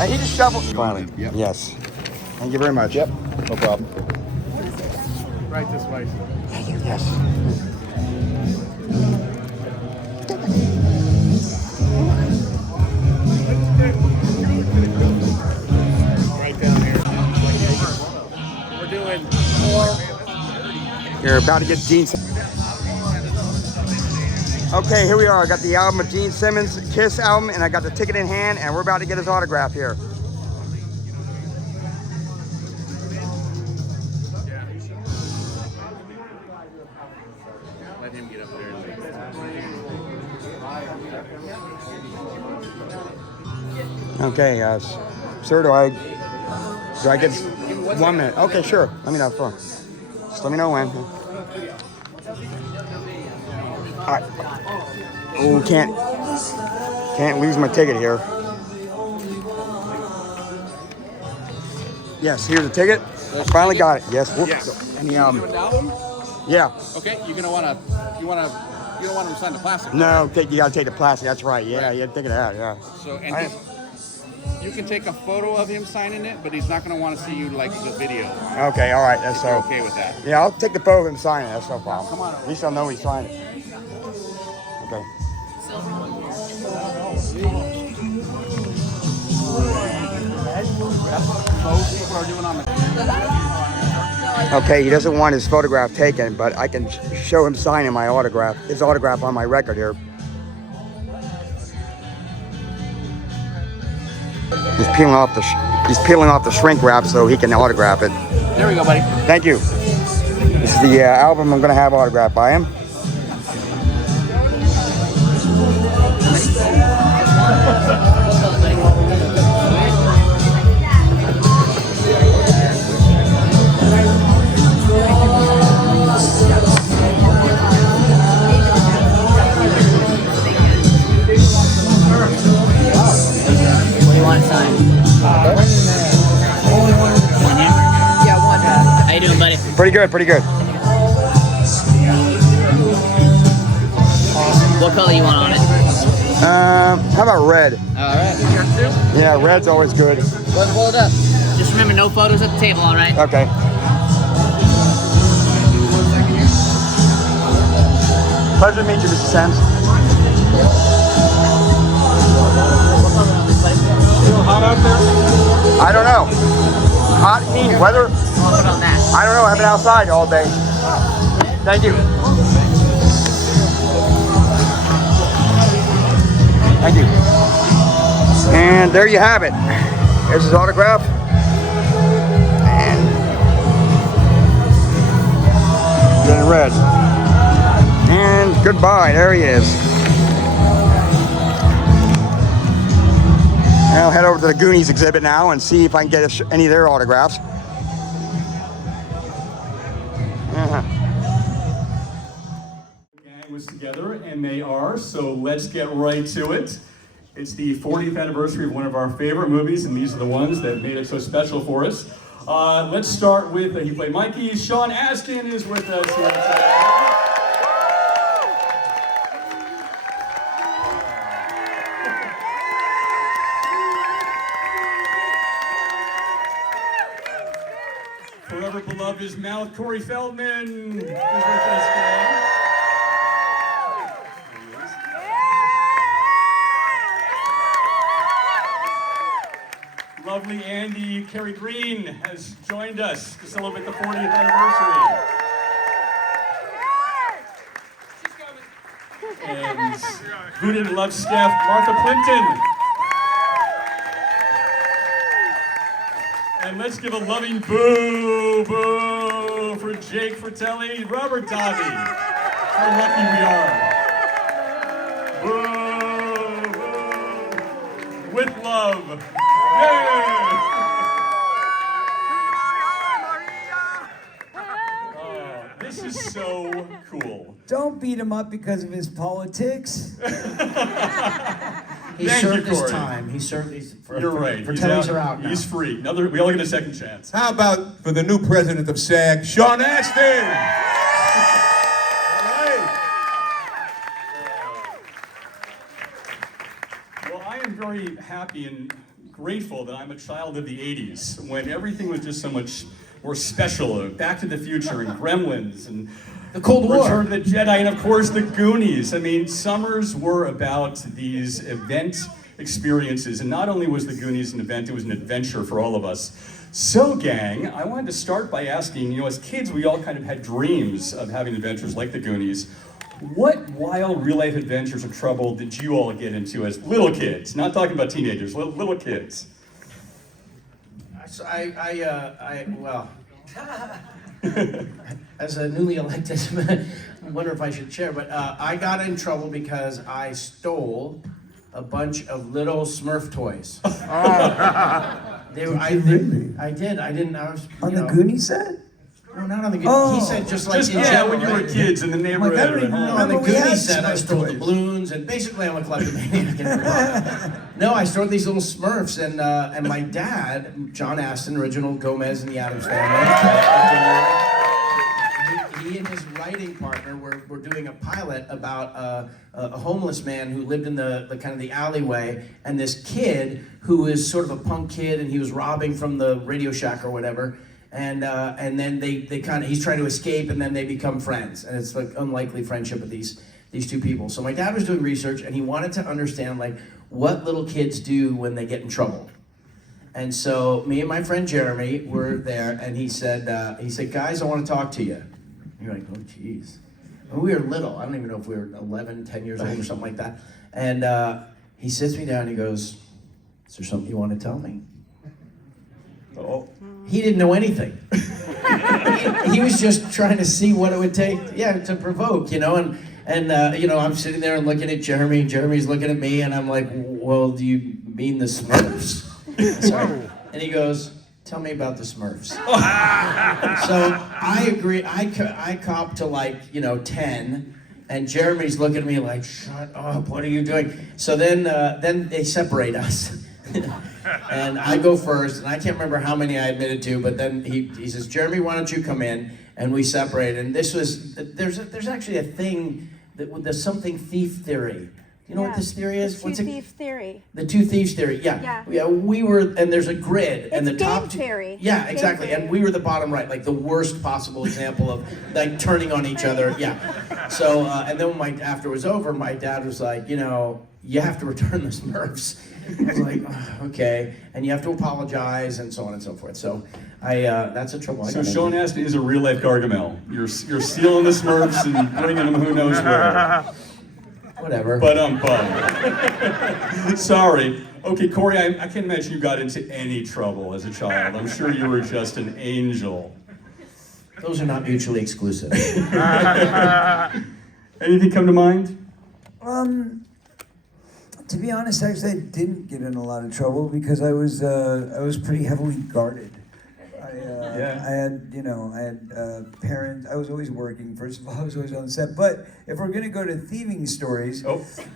And he just shuffled. Finally. Yep. Yes. Thank you very much. Yep. No problem. Right this way. Thank you. Yes. Right down here. We're doing 4. You're about to get Gene Simmons. Okay, here we are. I got the album of Gene Simmons, Kiss album, and I got the ticket in hand, and we're about to get his autograph here. Let him get up there. Okay, sir, do I get 1 minute? Okay, sure. Let me know. Just let me know when. All right. Oh, can't lose my ticket here. Yes, here's the ticket. I finally got it. Yes. Whoops. And the yeah. Okay, you don't want to sign the plastic. No, you gotta take the plastic. That's right. Yeah, you gotta take it out. Yeah. So you can take a photo of him signing it, but he's not going to want to see you like the video. Okay. All right. That's so. Okay with that. Yeah, I'll take the photo of him signing it. That's no problem. Come on. At least I'll know he's signing it. Okay. Most people are doing on the. Okay, he doesn't want his photograph taken, but I can show him signing my autograph, his autograph on my record here. He's peeling off the shrink wrap so he can autograph it. There we go, buddy. Thank you. This is the album I'm going to have autographed by him. Pretty good, pretty good. What color you want on it? How about red? Alright. Yeah, red's always good. Well, hold up. Just remember, no photos at the table, alright? Okay. Pleasure to meet you, Mr. Sams. Hot out there? I don't know. Hot, heat, weather? I don't know. I've been outside all day. Thank you. Thank you. And there you have it. There's his autograph. And getting red. And goodbye. There he is. I'll head over to the Goonies exhibit now and see if I can get any of their autographs. Gang was together, and they are, so let's get right to it. It's the 40th anniversary of one of our favorite movies, and these are the ones that made it so special for us. Let's start with, he played Mikey. Sean Astin is with us here today. Forever beloved his mouth, Corey Feldman is with us today. Lovely Andy Carey Green has joined us to celebrate the 40th anniversary. And who didn't love Steph? Martha Plimpton. And let's give a loving boo, boo for Jake Fratelli, Robert Davi. How lucky we are. Boo, boo. With love. Yay! Oh, this is so cool. Don't beat him up because of his politics. He served his time. He served his. You're right. Fratellis are out now. He's free. We all get a second chance. How about for the new president of SAG, Sean Astin? Well, I am very happy and grateful that I'm a child of the 80s, when everything was just so much more special. Back to the Future and Gremlins and the Cold War. Return of the Jedi, and of course the Goonies. I mean, summers were about these event experiences, and not only was the Goonies an event, it was an adventure for all of us. So, gang, I wanted to start by asking, as kids, we all kind of had dreams of having adventures like the Goonies. What wild real-life adventures or trouble did you all get into as little kids? Not talking about teenagers, little kids. Well, as a newly elected, I wonder if I should share, but I got in trouble because I stole a bunch of little Smurf toys. I did. I didn't. I was on the Goonies set. No, not on the Goonies. He said just like in general, when you were kids in the neighborhood. I don't even know. On the Goonies set, I stole the balloons, and basically I'm a kleptomaniac. No, I stole these little Smurfs, and my dad, John Astin, original Gomez in the Addams Family. He and his writing partner were doing a pilot about a homeless man who lived in the kind of the alleyway, and this kid who is sort of a punk kid, and he was robbing from the Radio Shack or whatever, and then they kind of, he's trying to escape, and then they become friends, and it's like unlikely friendship of these two people. So my dad was doing research, and he wanted to understand like what little kids do when they get in trouble. And so me and my friend Jeremy were there, and he said, guys, I want to talk to you. You're like, oh, geez. And we were little. I don't even know if we were 11, 10 years old or something like that. And he sits me down and he goes, is there something you want to tell me? Oh. He didn't know anything. he was just trying to see what it would take, to provoke, And I'm sitting there and looking at Jeremy, and Jeremy's looking at me, and I'm like, well, do you mean the Smurfs? Sorry. And he goes, tell me about the Smurfs. So I agree. I cop to 10, and Jeremy's looking at me like, shut up, what are you doing? So then they separate us. And I go first, and I can't remember how many I admitted to, but then he says, Jeremy, why don't you come in? and we separated. And this was there's actually a thing that the something thief theory. You know what this theory is? The two thief theory. The two thieves theory. Yeah. We were, and there's a grid, and the top two. Theory. Yeah, exactly. And we were the bottom right, like the worst possible example of like turning on each other. Yeah. So, and then when after it was over, my dad was like, you know, you have to return the Smurfs. I was like, oh, okay, and you have to apologize, and so on and so forth. So, that's a trouble. So Sean Astin is a real life Gargamel. You're stealing the Smurfs and bringing them who knows where. Whatever. But sorry. Okay, Corey, I can't imagine you got into any trouble as a child. I'm sure you were just an angel. Those are not mutually exclusive. Anything come to mind? To be honest, actually, I didn't get in a lot of trouble because I was pretty heavily guarded. I had parents. I was always working. First of all, I was always on set. But if we're gonna go to thieving stories,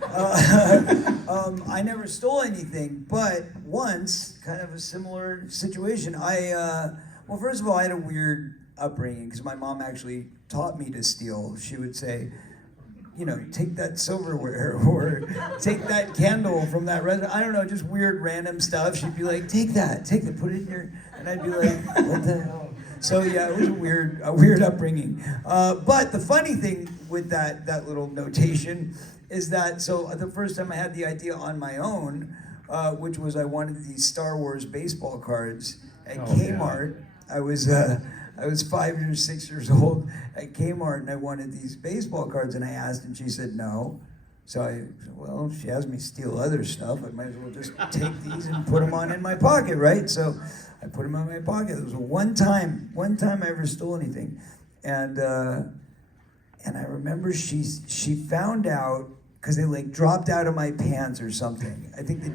I never stole anything. But once, kind of a similar situation. Well, first of all, I had a weird upbringing because my mom actually taught me to steal. She would say, you know, take that silverware or take that candle from that restaurant. I don't know, just weird random stuff. She'd be like, take that, put it in your, and I'd be like, what the hell? So yeah, it was a weird upbringing. But the funny thing with that little notation is that, so the first time I had the idea on my own, which was I wanted these Star Wars baseball cards at Kmart. Yeah. I was 5 or 6 years old at Kmart, and I wanted these baseball cards, and I asked, and she said no. So I said, well, she has me steal other stuff. I might as well just take these and put them on in my pocket, right? So I put them in my pocket. It was one time I ever stole anything, and I remember she found out because they like dropped out of my pants or something. I think they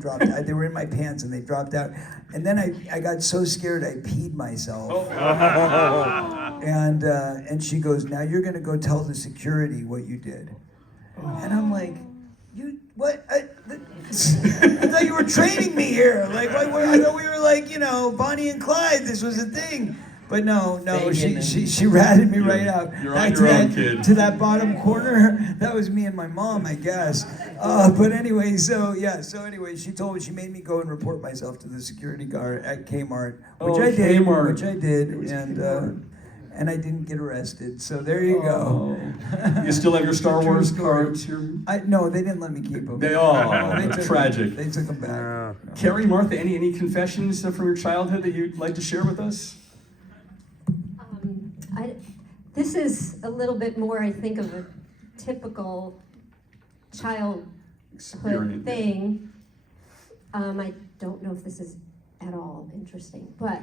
were in my pants and they dropped out. And then I got so scared I peed myself. And she goes, now you're gonna go tell the security what you did. And I'm like, you, what? I thought you were training me here. Like, I thought we were like, you know, Bonnie and Clyde, this was a thing. But no, she ratted me right out. You're on your own, kid. To that bottom corner, that was me and my mom, I guess. But anyway, so anyway, she made me go and report myself to the security guard at Kmart, which I did, and I didn't get arrested. So there you go. You still have your Star Wars cards? No, they didn't let me keep them. Tragic. They took them back. Carrie, Martha, any confessions from your childhood that you'd like to share with us? This is a little bit more, I think, of a typical childhood thing. I don't know if this is at all interesting, but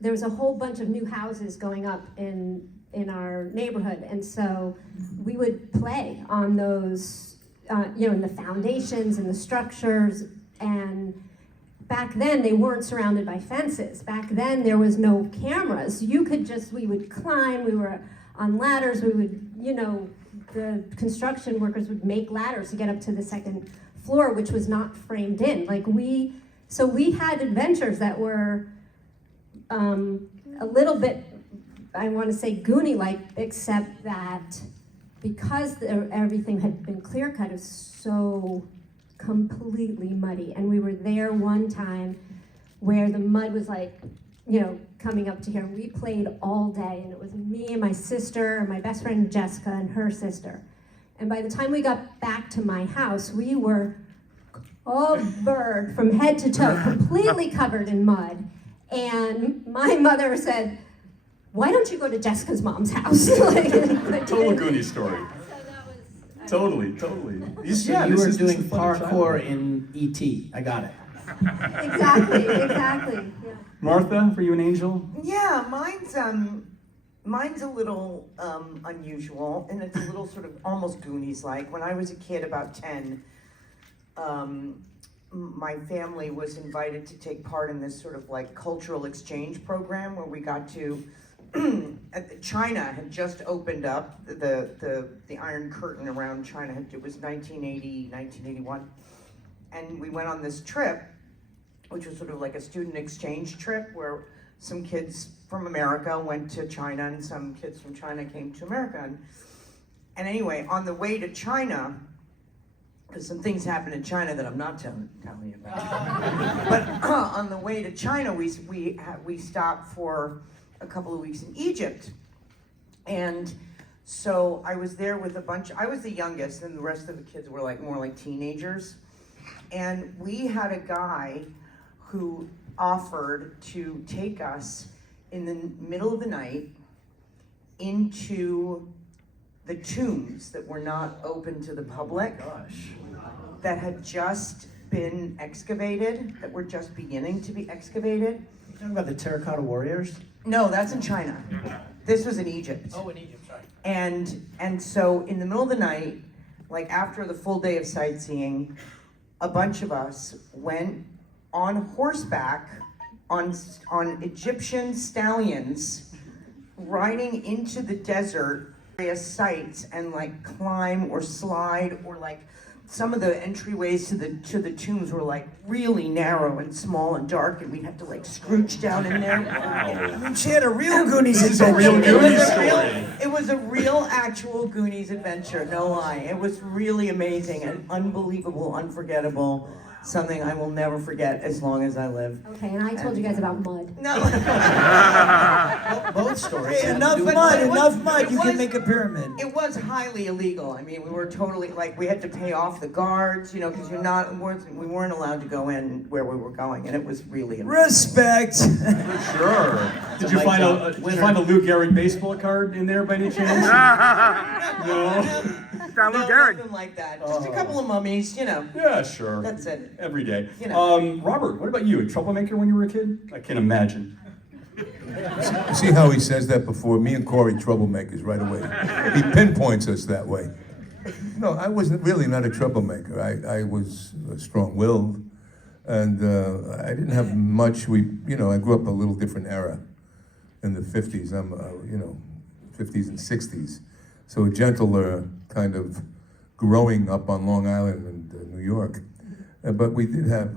there was a whole bunch of new houses going up in our neighborhood, and so we would play on those, in the foundations and the structures. And back then, they weren't surrounded by fences. Back then, there was no cameras. We would climb, we were on ladders, we would, the construction workers would make ladders to get up to the second floor, which was not framed in. So we had adventures that were a little bit, I want to say Goonie-like, except that because everything had been clear cut, it was so completely muddy. And we were there one time where the mud was coming up to here. We played all day, and it was me and my sister, and my best friend Jessica and her sister. And by the time we got back to my house, we were covered from head to toe, completely covered in mud. And my mother said, why don't you go to Jessica's mom's house? Total Goonies story. Totally. So you were doing parkour in E.T. I got it. Exactly. Yeah. Martha, were you an angel? Yeah, mine's a little unusual, and it's a little sort of almost Goonies-like. When I was a kid, about 10, my family was invited to take part in this sort of like cultural exchange program where we got to China had just opened up, the Iron Curtain around China. It was 1980, 1981. And we went on this trip, which was sort of like a student exchange trip where some kids from America went to China and some kids from China came to America. And anyway, on the way to China, because some things happened in China that I'm not telling you about. But on the way to China, we stopped for a couple of weeks in Egypt. And so I was there with I was the youngest, and the rest of the kids were like more like teenagers. And we had a guy who offered to take us in the middle of the night into the tombs that were not open to the public, that had just been excavated, that were just beginning to be excavated. You're talking about the terracotta warriors? No, that's in China. This was in Egypt. Oh, in Egypt, sorry. And so in the middle of the night, like after the full day of sightseeing, a bunch of us went on horseback on Egyptian stallions, riding into the desert, various sites, and like climb or slide, or like some of the entryways to the tombs were like really narrow and small and dark, and we'd have to like scrooge down in there. I mean, she had a real Goonies This is a real adventure. Goonies story. It was a real, actual Goonies adventure, no lie. It was really amazing and unbelievable, unforgettable. Something I will never forget as long as I live. Okay, and I told you guys about mud. No. Both stories. Hey, have enough to do with mud, it was- enough mud. it You was- can make a pyramid. It was highly illegal. I mean, we were totally, like, we had to pay off the guards, you know, because we weren't allowed to go in where we were going, and it was really amazing. Respect. Sure. Did you find a Lou Gehrig baseball card in there by any chance? No. Found Lou No, Gehrig. nothing like that. Just a couple of mummies, you know. Yeah, sure. That's it. Every day. You know. Robert, what about you? A troublemaker when you were a kid? I can imagine. See how he says that before? Me and Corey, troublemakers right away. He pinpoints us that way. No, I wasn't really not a troublemaker. I was strong-willed, and I didn't have much. I grew up a little different era in the 50s. I'm, 50s and 60s. So a gentler kind of growing up on Long Island and New York. But we did have,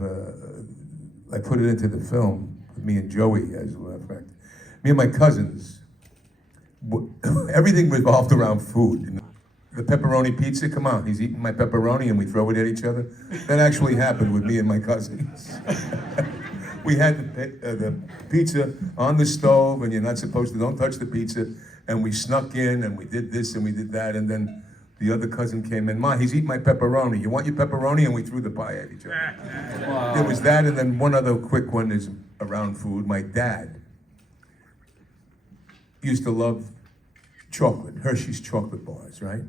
I put it into the film with me and Joey, as a matter of fact. Me and my cousins, everything revolved around food. You know? The pepperoni pizza, come on, he's eating my pepperoni and we throw it at each other. That actually happened with me and my cousins. We had the pizza on the stove, and you're not supposed to, don't touch the pizza. And we snuck in, and we did this, and we did that, and then the other cousin came in. Ma, he's eating my pepperoni. You want your pepperoni? And we threw the pie at each other. Wow. There was that, and then one other quick one is around food. My dad used to love chocolate, Hershey's chocolate bars, right?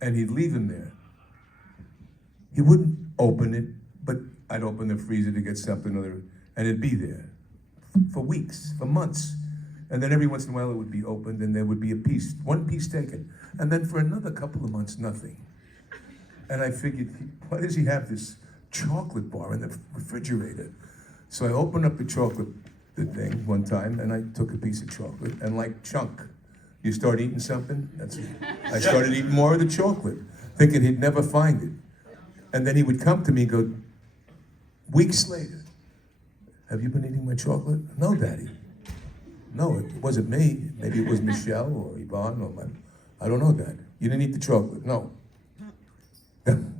And he'd leave them there. He wouldn't open it, but I'd open the freezer to get something other, and it'd be there for weeks, for months. And then every once in a while it would be opened and there would be one piece taken. And then for another couple of months, nothing. And I figured, why does he have this chocolate bar in the refrigerator? So I opened up the thing one time, and I took a piece of chocolate, and like chunk, you start eating something, that's it. I started eating more of the chocolate, thinking he'd never find it. And then he would come to me and go, weeks later, have you been eating my chocolate? No, Daddy. No, it wasn't me. Maybe it was Michelle or Yvonne or I don't know, Dad. You didn't eat the chocolate. No.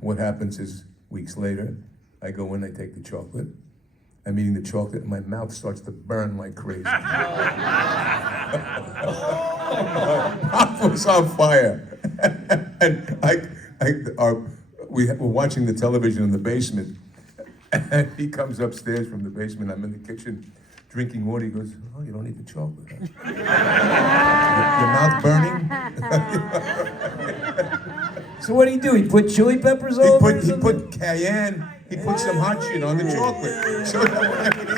What happens is, weeks later, I go in, I take the chocolate. I'm eating the chocolate, and my mouth starts to burn like crazy. I was on fire. And we were watching the television in the basement, and he comes upstairs from the basement. I'm in the kitchen drinking water. He goes, oh, you don't eat the chocolate, huh? Your mouth burning? So what did he do? He put chili peppers over it? He put cayenne. He put some hot shit on the chocolate. So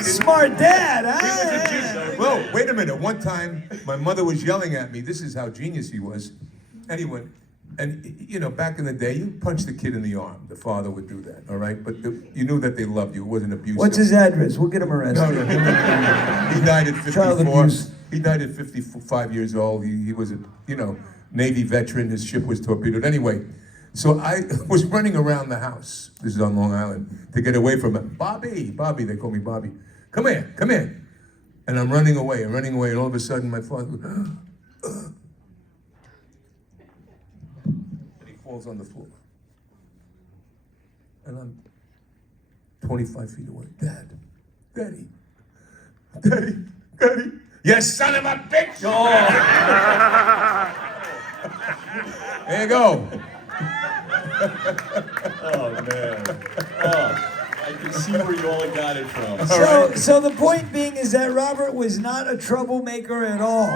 smart dad, huh? Well, wait a minute. One time, my mother was yelling at me. This is how genius he was. Anyway, and back in the day, you punch the kid in the arm. The father would do that, all right? But you knew that they loved you. It wasn't abusive. What's his address? We'll get him arrested. No. He died at 54. Child abuse. He died at 55 years old. He was a, Navy veteran. His ship was torpedoed. Anyway, So I was running around the house, this is on Long Island, to get away from it. Bobby, they call me Bobby. Come here. And I'm running away, and all of a sudden my father, and he falls on the floor. And I'm 25 feet away. Daddy. You son of a bitch! There you go. Oh, man. Oh, I can see where you all got it from. So the point being is that Robert was not a troublemaker at all.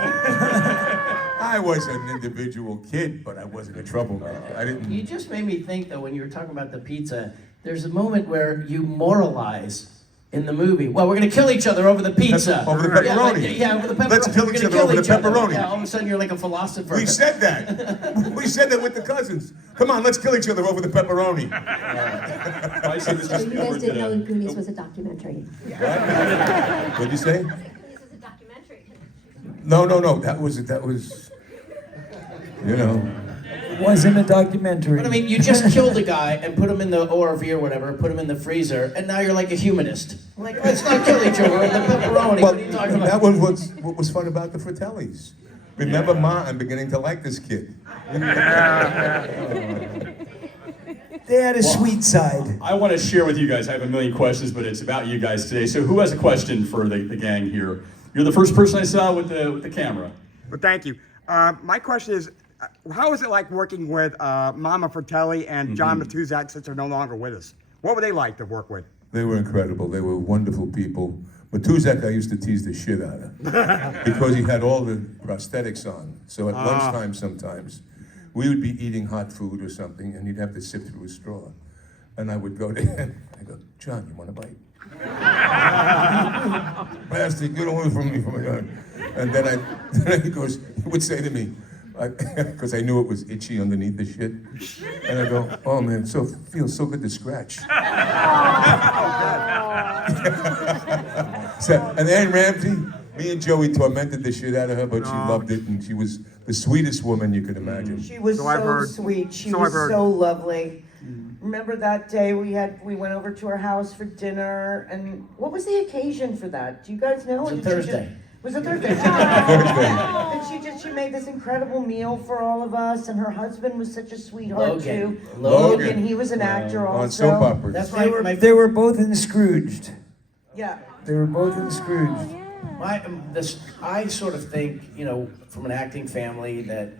I was an individual kid, but I wasn't a troublemaker. I didn't. You just made me think, though, when you were talking about the pizza, there's a moment where you moralize in the movie. Well, we're going to kill each other over the pizza. Over the pepperoni. Yeah, over the pepperoni. Let's kill each other over the pepperoni. Yeah, all of a sudden you're like a philosopher. We said that. We said that with the cousins. Come on, let's kill each other over the pepperoni. I say Mr. So you guys Spielberg didn't know did Goonies was a documentary. What'd you say? Goonies was a documentary. No. That was, you know. It wasn't a documentary. But I mean, you just killed a guy and put him in the ORV or whatever, put him in the freezer, and now you're like a humanist. Like, let's not kill each other over the pepperoni. Well, What are you talking about? that was what was fun about the Fratellis. Remember, Ma, I'm beginning to like this kid. They had a sweet side. I want to share with you guys. I have a million questions, but it's about you guys today. So who has a question for the gang here? You're the first person I saw with the camera. Well, thank you. My question is, how is it like working with Mama Fratelli and John Matuzak since they're no longer with us? What were they like to work with? They were incredible. They were wonderful people. Matuzak, I used to tease the shit out of because he had all the prosthetics on. So at lunchtime sometimes, we would be eating hot food or something, and he'd have to sip through a straw. And I would go to him, I go, John, you want a bite? Bastard, get away from me, from my God. And then he would say to me, because I knew it was itchy underneath the shit. And I go, oh man, feels so good to scratch. And Ann Ramsey, me and Joey tormented the shit out of her, but she loved it, and she was the sweetest woman you could imagine. She was so sweet. She was so lovely. Remember that day we went over to her house for dinner, and what was the occasion for that? Do you guys know? It was a Thursday. Was it Thursday? And she made this incredible meal for all of us, and her husband was such a sweetheart too. Logan, he was an actor also. On soap operas. That's right. They were both in Scrooged. Yeah. They were both in Scrooged. I sort of think, you know, from an acting family, that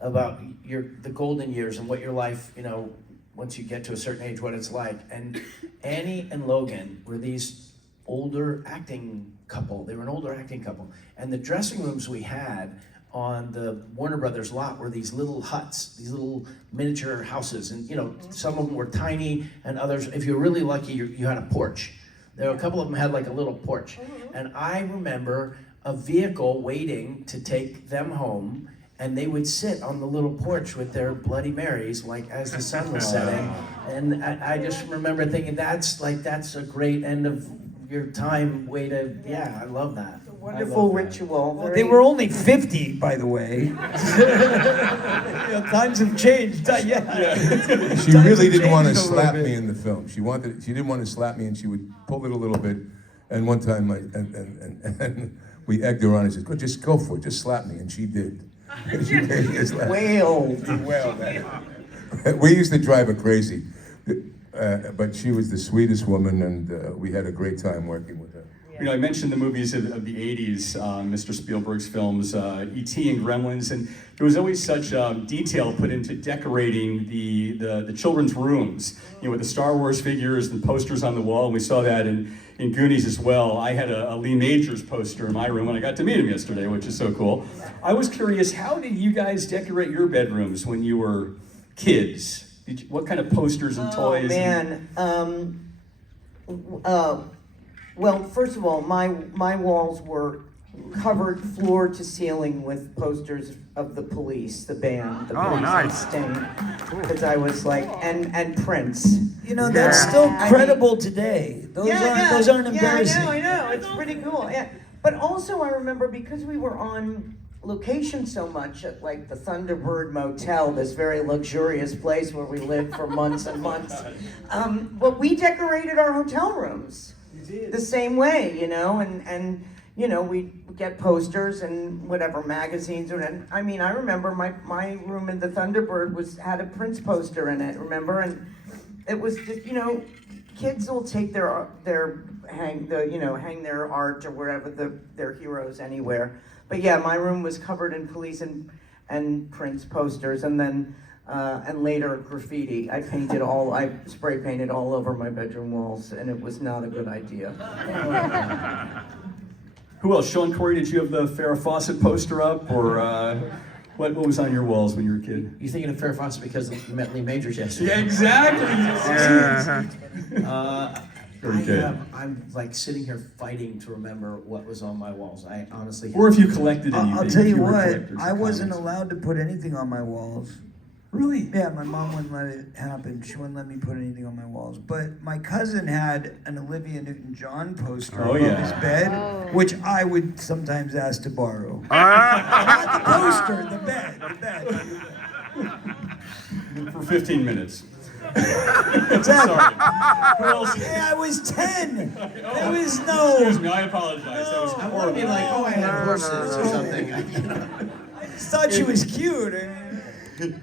about the golden years and what your life, you know, once you get to a certain age, what it's like. And Annie and Logan were these older acting couple. They were an older acting couple. And the dressing rooms we had on the Warner Brothers lot were these little huts, these little miniature houses. And, you know, some of them were tiny, and others, if you were really lucky, you had a porch. There were a couple of them had like a little porch. And I remember a vehicle waiting to take them home, and they would sit on the little porch with their Bloody Marys, like as the sun was setting. And I just remember thinking, that's a great end of your time way to, yeah, I love that. Wonderful ritual. Well, they were only 50, by the way. Times have changed. Yeah. She really didn't want to slap me in the film. She didn't want to slap me, and she would pull it a little bit. And one time, and we egged her on and said, just go for it, just slap me. And she did. She made me slap. We used to drive her crazy. But she was the sweetest woman, and we had a great time working with her. You know, I mentioned the movies of the 80s, Mr. Spielberg's films, E.T. and Gremlins, and there was always such detail put into decorating the children's rooms, you know, with the Star Wars figures and posters on the wall, and we saw that in Goonies as well. I had a Lee Majors poster in my room, and I got to meet him yesterday, which is so cool. I was curious, how did you guys decorate your bedrooms when you were kids? What kind of posters and toys? Oh, man. Well, first of all, my walls were covered floor to ceiling with posters of the Police, the band, the Police and Sting, because I was like, and Prince. You know, that's still credible today. Those aren't embarrassing. I know. It's pretty cool. Yeah, but also I remember because we were on location so much at like the Thunderbird Motel, this very luxurious place where we lived for months and months. But we decorated our hotel rooms the same way, you know, and you know, we get posters and whatever magazines. And I mean, I remember my room in the Thunderbird had a Prince poster in it. Remember, and it was just, you know, kids will take hang their art or wherever their heroes anywhere. But yeah, my room was covered in police and Prince posters, and then and later graffiti. I spray painted all over my bedroom walls, and it was not a good idea. Who else? Sean Corey, did you have the Farrah Fawcett poster up, or what was on your walls when you were a kid? You're thinking of Farrah Fawcett because you met Lee Majors yesterday. Yeah, exactly. Very good. I'm like sitting here fighting to remember what was on my walls. I honestly. Or if you collected anything. I'll tell if you were what, collectors of I wasn't comics. allowed to put anything on my walls. Really? Yeah, my mom wouldn't let it happen. She wouldn't let me put anything on my walls. But my cousin had an Olivia Newton-John poster above his bed, which I would sometimes ask to borrow. Not the poster, the bed. For 15 minutes. Exactly. Who else? Hey, I was 10. There was Excuse me, I apologize. That was I want to be like, oh, I had horses or something. I just thought she was cute.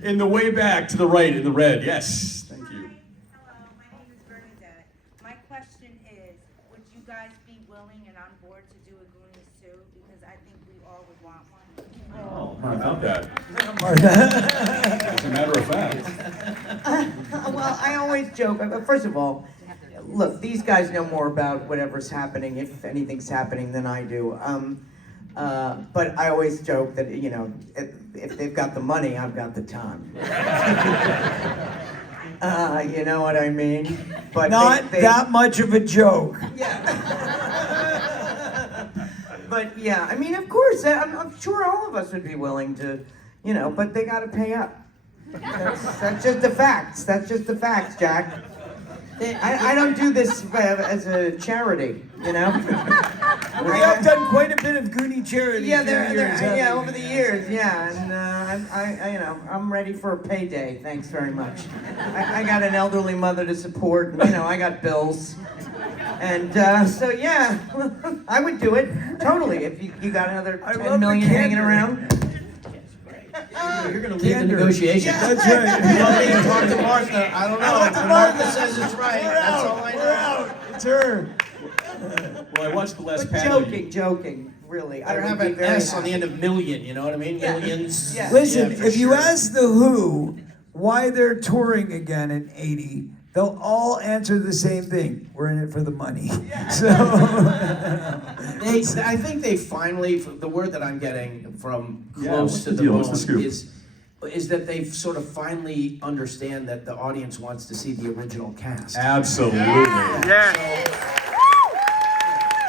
In the way back to the right, in the red. Yes, thank you. Hello, my name is Bernadette. My question is, would you guys be willing and on board to do a Goonies 2? Because I think we all would want one. How about that? As a matter of fact. Well, I always joke. First of all, look, these guys know more about whatever's happening, if anything's happening, than I do. But I always joke that, you know, if they've got the money, I've got the time. You know what I mean? But Not that much of a joke. But yeah, I mean, of course, I'm sure all of us would be willing to, you know, but they got to pay up. That's just the facts. That's just the facts, Jack. I don't do this as a charity, you know. We have done quite a bit of Goonie charity. Yeah, over the years, yeah, and you know, I'm ready for a payday. Thanks very much. I got an elderly mother to support, and you know, I got bills, and so yeah, I would do it totally if you got another 10 million hanging around. You're going to lead the negotiations. Yeah, that's right. You want me to talk to Martha? I don't know. If Martha says it's right, that's all I know. We're out. It's her. Well, I watched the last But panel. joking, really. Better have an S on the end of million, you know what I mean? Yeah. Millions. Yeah. Listen, Yeah, if you sure. ask The Who why they're touring again in 80, they'll all answer the same thing. We're in it for the money. So I think they finally, the word that I'm getting from close what's to the the deal? bone What's the scoop? is that they sort of finally understand that the audience wants to see the original cast. Absolutely. Yeah.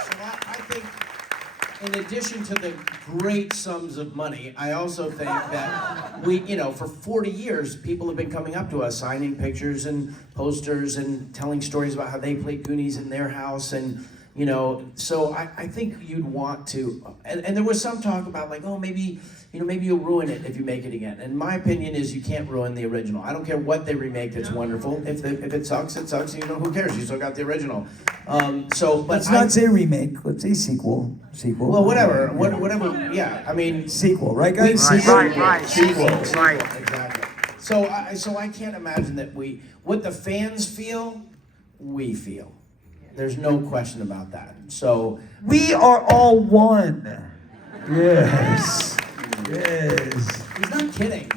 So I think, in addition to the great sums of money, I also think that we, you know, for 40 years, people have been coming up to us, signing pictures and posters and telling stories about how they played Goonies in their house, and you know, so I think you'd want to, and there was some talk about like, oh, maybe, you know, maybe you'll ruin it if you make it again. And my opinion is you can't ruin the original. I don't care what they remake that's wonderful. If it sucks, it sucks. You know, who cares? You still got the original. But let's not say remake. Let's say sequel. Sequel. Well, whatever. Whatever. Yeah. I mean, sequel, right, guys? Right. Sequel. Right. Exactly. So I can't imagine that what the fans feel, we feel. There's no question about that. So we are all one. Yes. Yes. He's not kidding.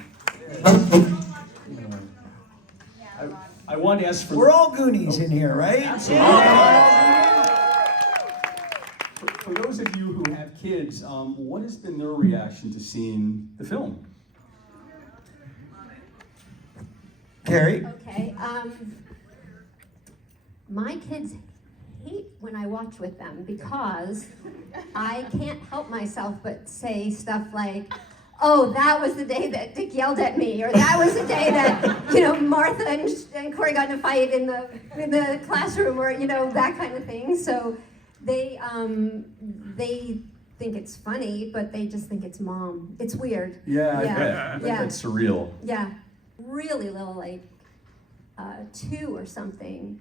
I want to ask for. We're all Goonies in here, right? For those of you who have kids, what has been their reaction to seeing the film? Carrie? Okay. My kids hate when I watch with them because I can't help myself but say stuff like, oh, that was the day that Dick yelled at me, or that was the day that, you know, Martha and Corey got in a fight in the classroom, or, you know, that kind of thing. So they think it's funny, but they just think it's mom. It's weird. Yeah, yeah. I bet Yeah. that's surreal. Yeah, really little, like 2 or something.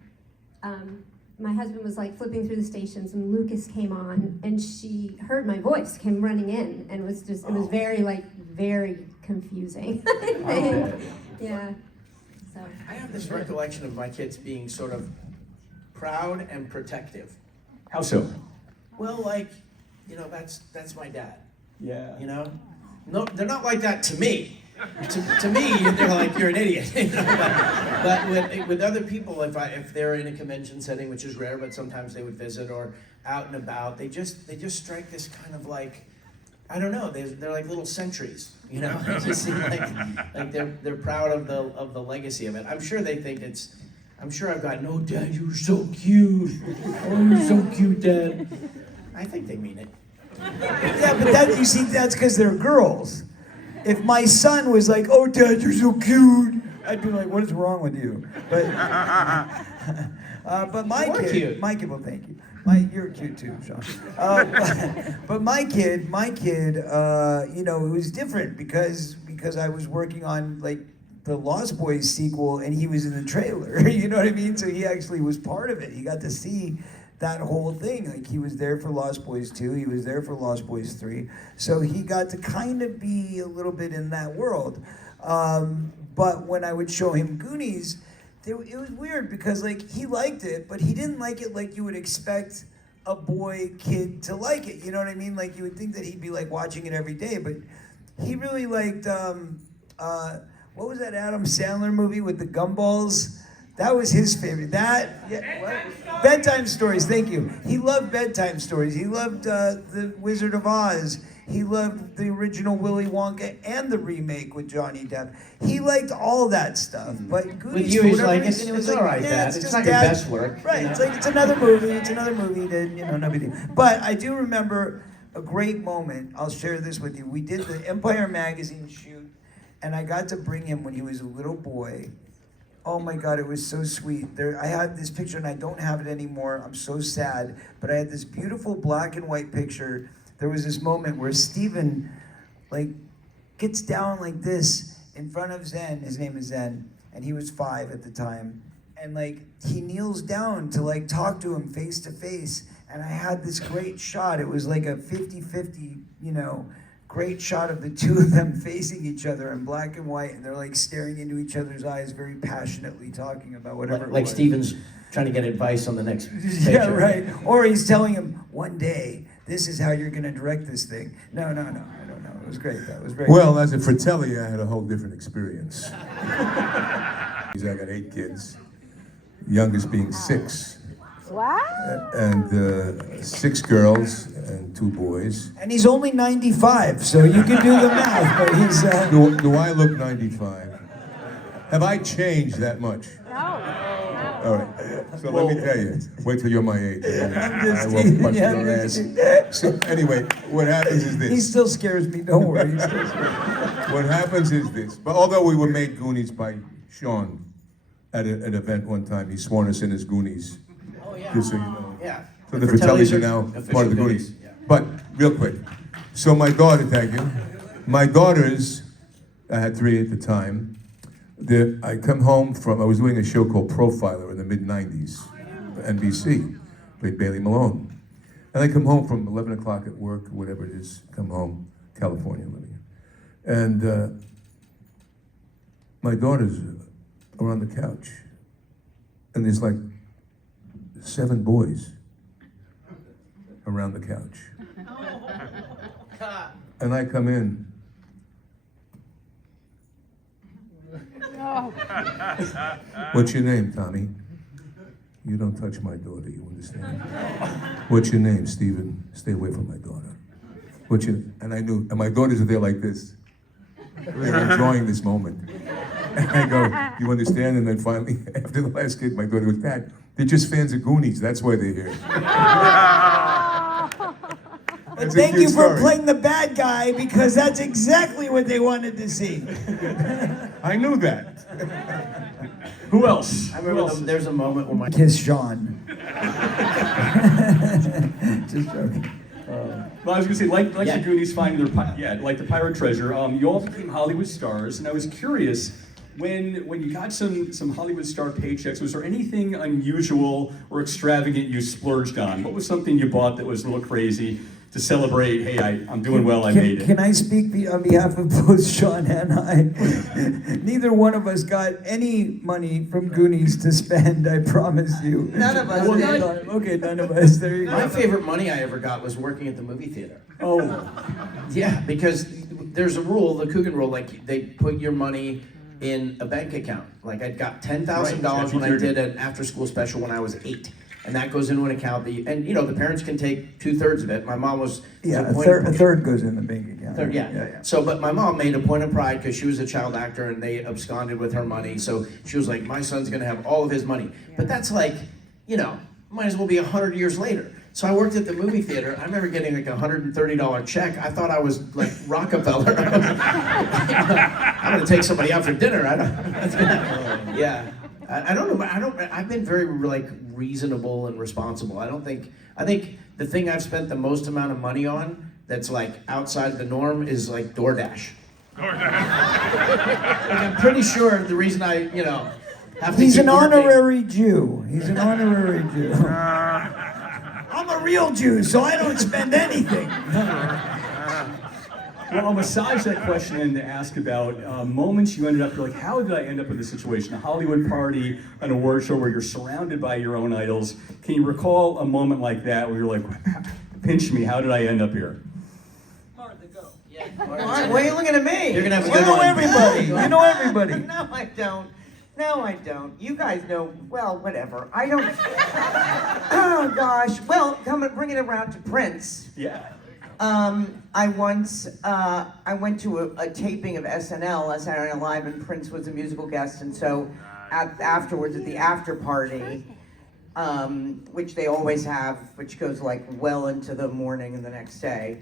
My husband was like flipping through the stations and Lucas came on and she heard my voice, came running in, and it was very confusing. I think. Yeah. So I have this recollection of my kids being sort of proud and protective. How so? Well, like, you know, that's my dad. Yeah. You know? No, they're not like that to me. To me, they're like, you're an idiot. You know? But with other people, if they're in a convention setting, which is rare, but sometimes they would visit or out and about, they just strike this kind of like, I don't know, they're like little sentries, you know? They just seem like they're proud of the legacy of it. I'm sure they think I'm sure I've got, no, Dad, you're so cute. Oh, you're so cute, Dad. I think they mean it. Yeah, but you see, that's because they're girls. If my son was like, oh, Dad, you're so cute, I'd be like, what is wrong with you? But my kid, well, thank you. You're cute too, Sean. But my kid, you know, it was different because I was working on like the Lost Boys sequel and he was in the trailer. You know what I mean? So he actually was part of it. He got to see that whole thing. Like he was there for Lost Boys 2, he was there for Lost Boys 3. So he got to kind of be a little bit in that world. But when I would show him Goonies, it was weird because like he liked it, but he didn't like it like you would expect a kid to like it. You know what I mean? Like you would think that he'd be like watching it every day, but he really liked, what was that Adam Sandler movie with the gumballs? That was his favorite. Bedtime Stories, thank you. He loved Bedtime Stories. He loved The Wizard of Oz. He loved the original Willy Wonka and the remake with Johnny Depp. He liked all that stuff. But Goonies, With you, he's like, it's all right, Dad. It's not your best work. Right, it's like, it's another movie that, you know, no big deal. But I do remember a great moment. I'll share this with you. We did the Empire Magazine shoot, and I got to bring him when he was a little boy. Oh my God, it was so sweet. I had this picture and I don't have it anymore. I'm so sad. But I had this beautiful black and white picture. There was this moment where Steven like gets down like this in front of Zen. His name is Zen. And he was 5 at the time. And like he kneels down to like talk to him face to face. And I had this great shot. It was like a 50-50, you know, great shot of the two of them facing each other in black and white, and they're like staring into each other's eyes very passionately, talking about whatever. Like Steven's trying to get advice on the next picture. Yeah, right. Or he's telling him, one day, this is how you're going to direct this thing. No, I don't know. It was great. That was great. Well, as a Fratelli, I had a whole different experience. I got 8 kids, youngest being 6. Wow. And 6 girls and 2 boys. And he's only 95, so you can do the math, but he's... Do I look 95? Have I changed that much? No. All right, so let me tell you, wait till you're my age. I will kidding. punch Yeah, your I'm ass. just So anyway, what happens is this. He still scares me, don't worry. What happens is this. But although we were made Goonies by Sean at an event one time, he sworn us in as Goonies. Oh, yeah. Just so you know. Yeah. So the Fratellis are now part of the Goonies. But real quick, so my daughter, thank you. My daughters, I had 3 at the time. I come home I was doing a show called Profiler in the mid-90s, NBC, played Bailey Malone. And I come home from 11 o'clock at work, whatever it is, come home, California living. And my daughters are on the couch. And there's like 7 boys around the couch. And I come in. What's your name, Tommy? You don't touch my daughter, you understand? What's your name, Stephen? Stay away from my daughter. And I knew, and my daughters are there like this. They're enjoying this moment. And I go, you understand? And then finally, after the last kid, my daughter goes, Dad, they're just fans of Goonies, that's why they're here. But thank you for playing the bad guy, because that's exactly what they wanted to see. I knew that. Who else? I remember there's a moment when my kiss Sean. Just joking. Well, I was going to say, like the Goonies finding like the pirate treasure, you all became Hollywood stars, and I was curious, when you got some Hollywood star paychecks, was there anything unusual or extravagant you splurged on? What was something you bought that was a little crazy to celebrate, hey, I'm doing well, I made it? Can I speak on behalf of both Sean and I? Neither one of us got any money from Goonies to spend, I promise you. None of us did. Okay, none of us. There you go. My favorite money I ever got was working at the movie theater. Oh. Yeah, because there's a rule, the Coogan rule, like they put your money in a bank account. Like I got $10,000 when I did an after-school special when I was 8. And that goes into an account, and you know, the parents can take 2/3 of it. My mom was a third goes in the bank account. Third, yeah. So, but my mom made a point of pride because she was a child actor and they absconded with her money. So she was like, my son's gonna have all of his money. But that's like, you know, might as well be 100 years later. So I worked at the movie theater. I remember getting like a $130 check. I thought I was like Rockefeller. I'm gonna take somebody out for dinner. I don't know. I've been very like reasonable and responsible. I think the thing I've spent the most amount of money on that's like outside the norm is like DoorDash. Like, I'm pretty sure the reason I, have to He's an coordinate- honorary Jew. He's an honorary Jew. I'm a real Jew, so I don't spend anything. Well, I'll massage that question and ask about moments you ended up, you're like, how did I end up in this situation? A Hollywood party, an award show where you're surrounded by your own idols. Can you recall a moment like that where you're like, pinch me, how did I end up here? Why are you looking at me? You're gonna have a You good know one. everybody. You know everybody. No, I don't. No, I don't. You guys know, well, whatever. I don't. Oh, gosh. Well, bring it around to Prince. Yeah. I went to a taping of SNL, Saturday Night Live, and Prince was a musical guest, and so afterwards at the after party, which they always have, which goes like well into the morning and the next day,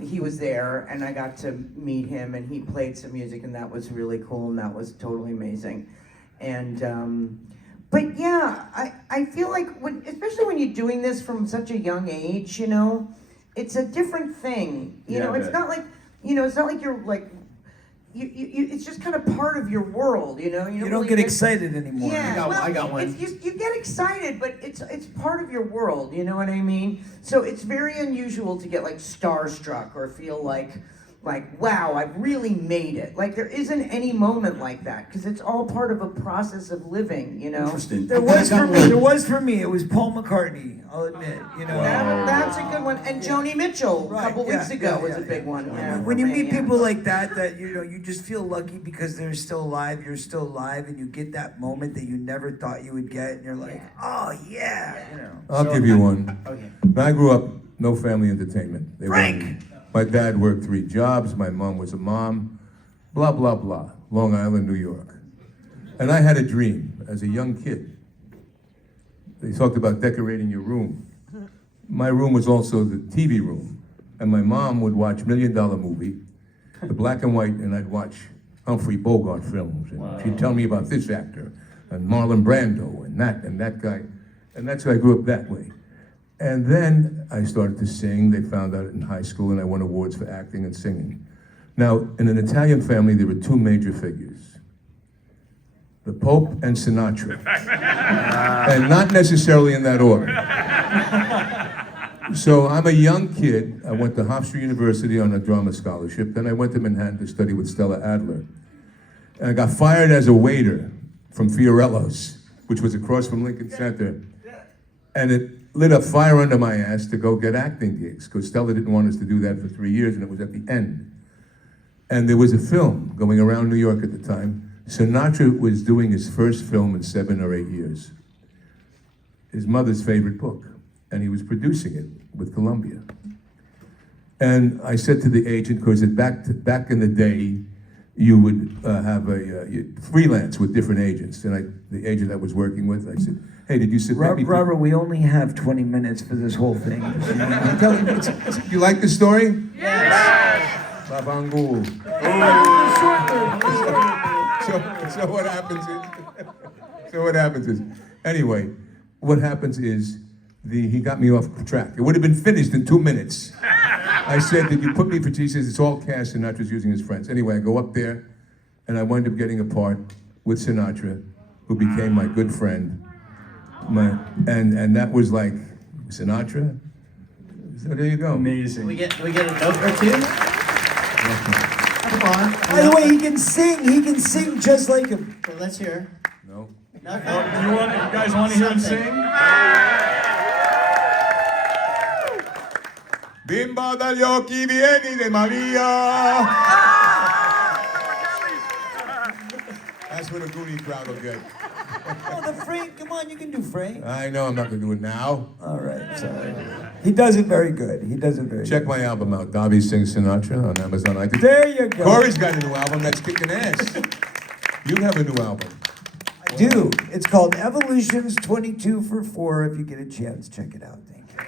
he was there, and I got to meet him, and he played some music, and that was really cool, and that was totally amazing. And but yeah, I feel like especially when you're doing this from such a young age, it's a different thing. It's not like it's not like you're like it's just kind of part of your world. You don't really get excited anymore. Yeah, I got one. You get excited, but it's part of your world. You know what I mean? So it's very unusual to get like starstruck or feel like wow, I've really made it. Like there isn't any moment like that because it's all part of a process of living. Interesting. There was for me. It was Paul McCartney. I'll admit. That's a good one. And Joni Mitchell a couple weeks ago was a big one. Yeah, when you meet people like that you just feel lucky because they're still alive. You're still alive, and you get that moment that you never thought you would get, and you're like, oh yeah. I'll give you one. Okay. When I grew up, no family entertainment. Frank! My dad worked 3 jobs. My mom was a mom. Blah, blah, blah. Long Island, New York. And I had a dream as a young kid. They talked about decorating your room. My room was also the TV room. And my mom would watch $1 Million Movie, the black and white, and I'd watch Humphrey Bogart films. And she'd tell me about this actor, and Marlon Brando, and that guy. And that's how I grew up that way. And then I started to sing. They found out in high school, and I won awards for acting and singing. Now, in an Italian family, there were 2 major figures, the Pope and Sinatra. And not necessarily in that order. So I'm a young kid. I went to Hofstra University on a drama scholarship. Then I went to Manhattan to study with Stella Adler. And I got fired as a waiter from Fiorello's, which was across from Lincoln Center. And it lit a fire under my ass to go get acting gigs, because Stella didn't want us to do that for 3 years, and it was at the end. And there was a film going around New York at the time. Sinatra was doing his first film in 7 or 8 years. His mother's favorite book. And he was producing it with Columbia. And I said to the agent, because back in the day, you would have you'd freelance with different agents. And the agent I was working with, I said, hey, did you submit me? Robert, we only have 20 minutes for this whole thing. You like the story? Yes! Babangul. So what happens is, anyway, what happens is, he got me off track. It would have been finished in 2 minutes. I said, did you put me for He says, it's all cash, Sinatra's using his friends. Anyway, I go up there, and I wind up getting a part with Sinatra, who became my good friend. And that was like, Sinatra? So there you go. Amazing. We get a note or two? Come on. By the way, he can sing. He can sing just like him. Well, let's hear. No. No. You guys want to hear him sing? Bimba dagli occhi vieni de Maria. That's what a Goonie crowd will get. Oh, the Frank. Come on, you can do Frank. I know I'm not going to do it now. All right, sorry. He does it very good. He does it very Check good. my album out, Dobby Sings Sinatra on Amazon iTunes. There you go. Corey's got a new album that's kicking ass. You have a new album. I do. It's called Evolutions 22 for 4. If you get a chance, check it out. Thank you.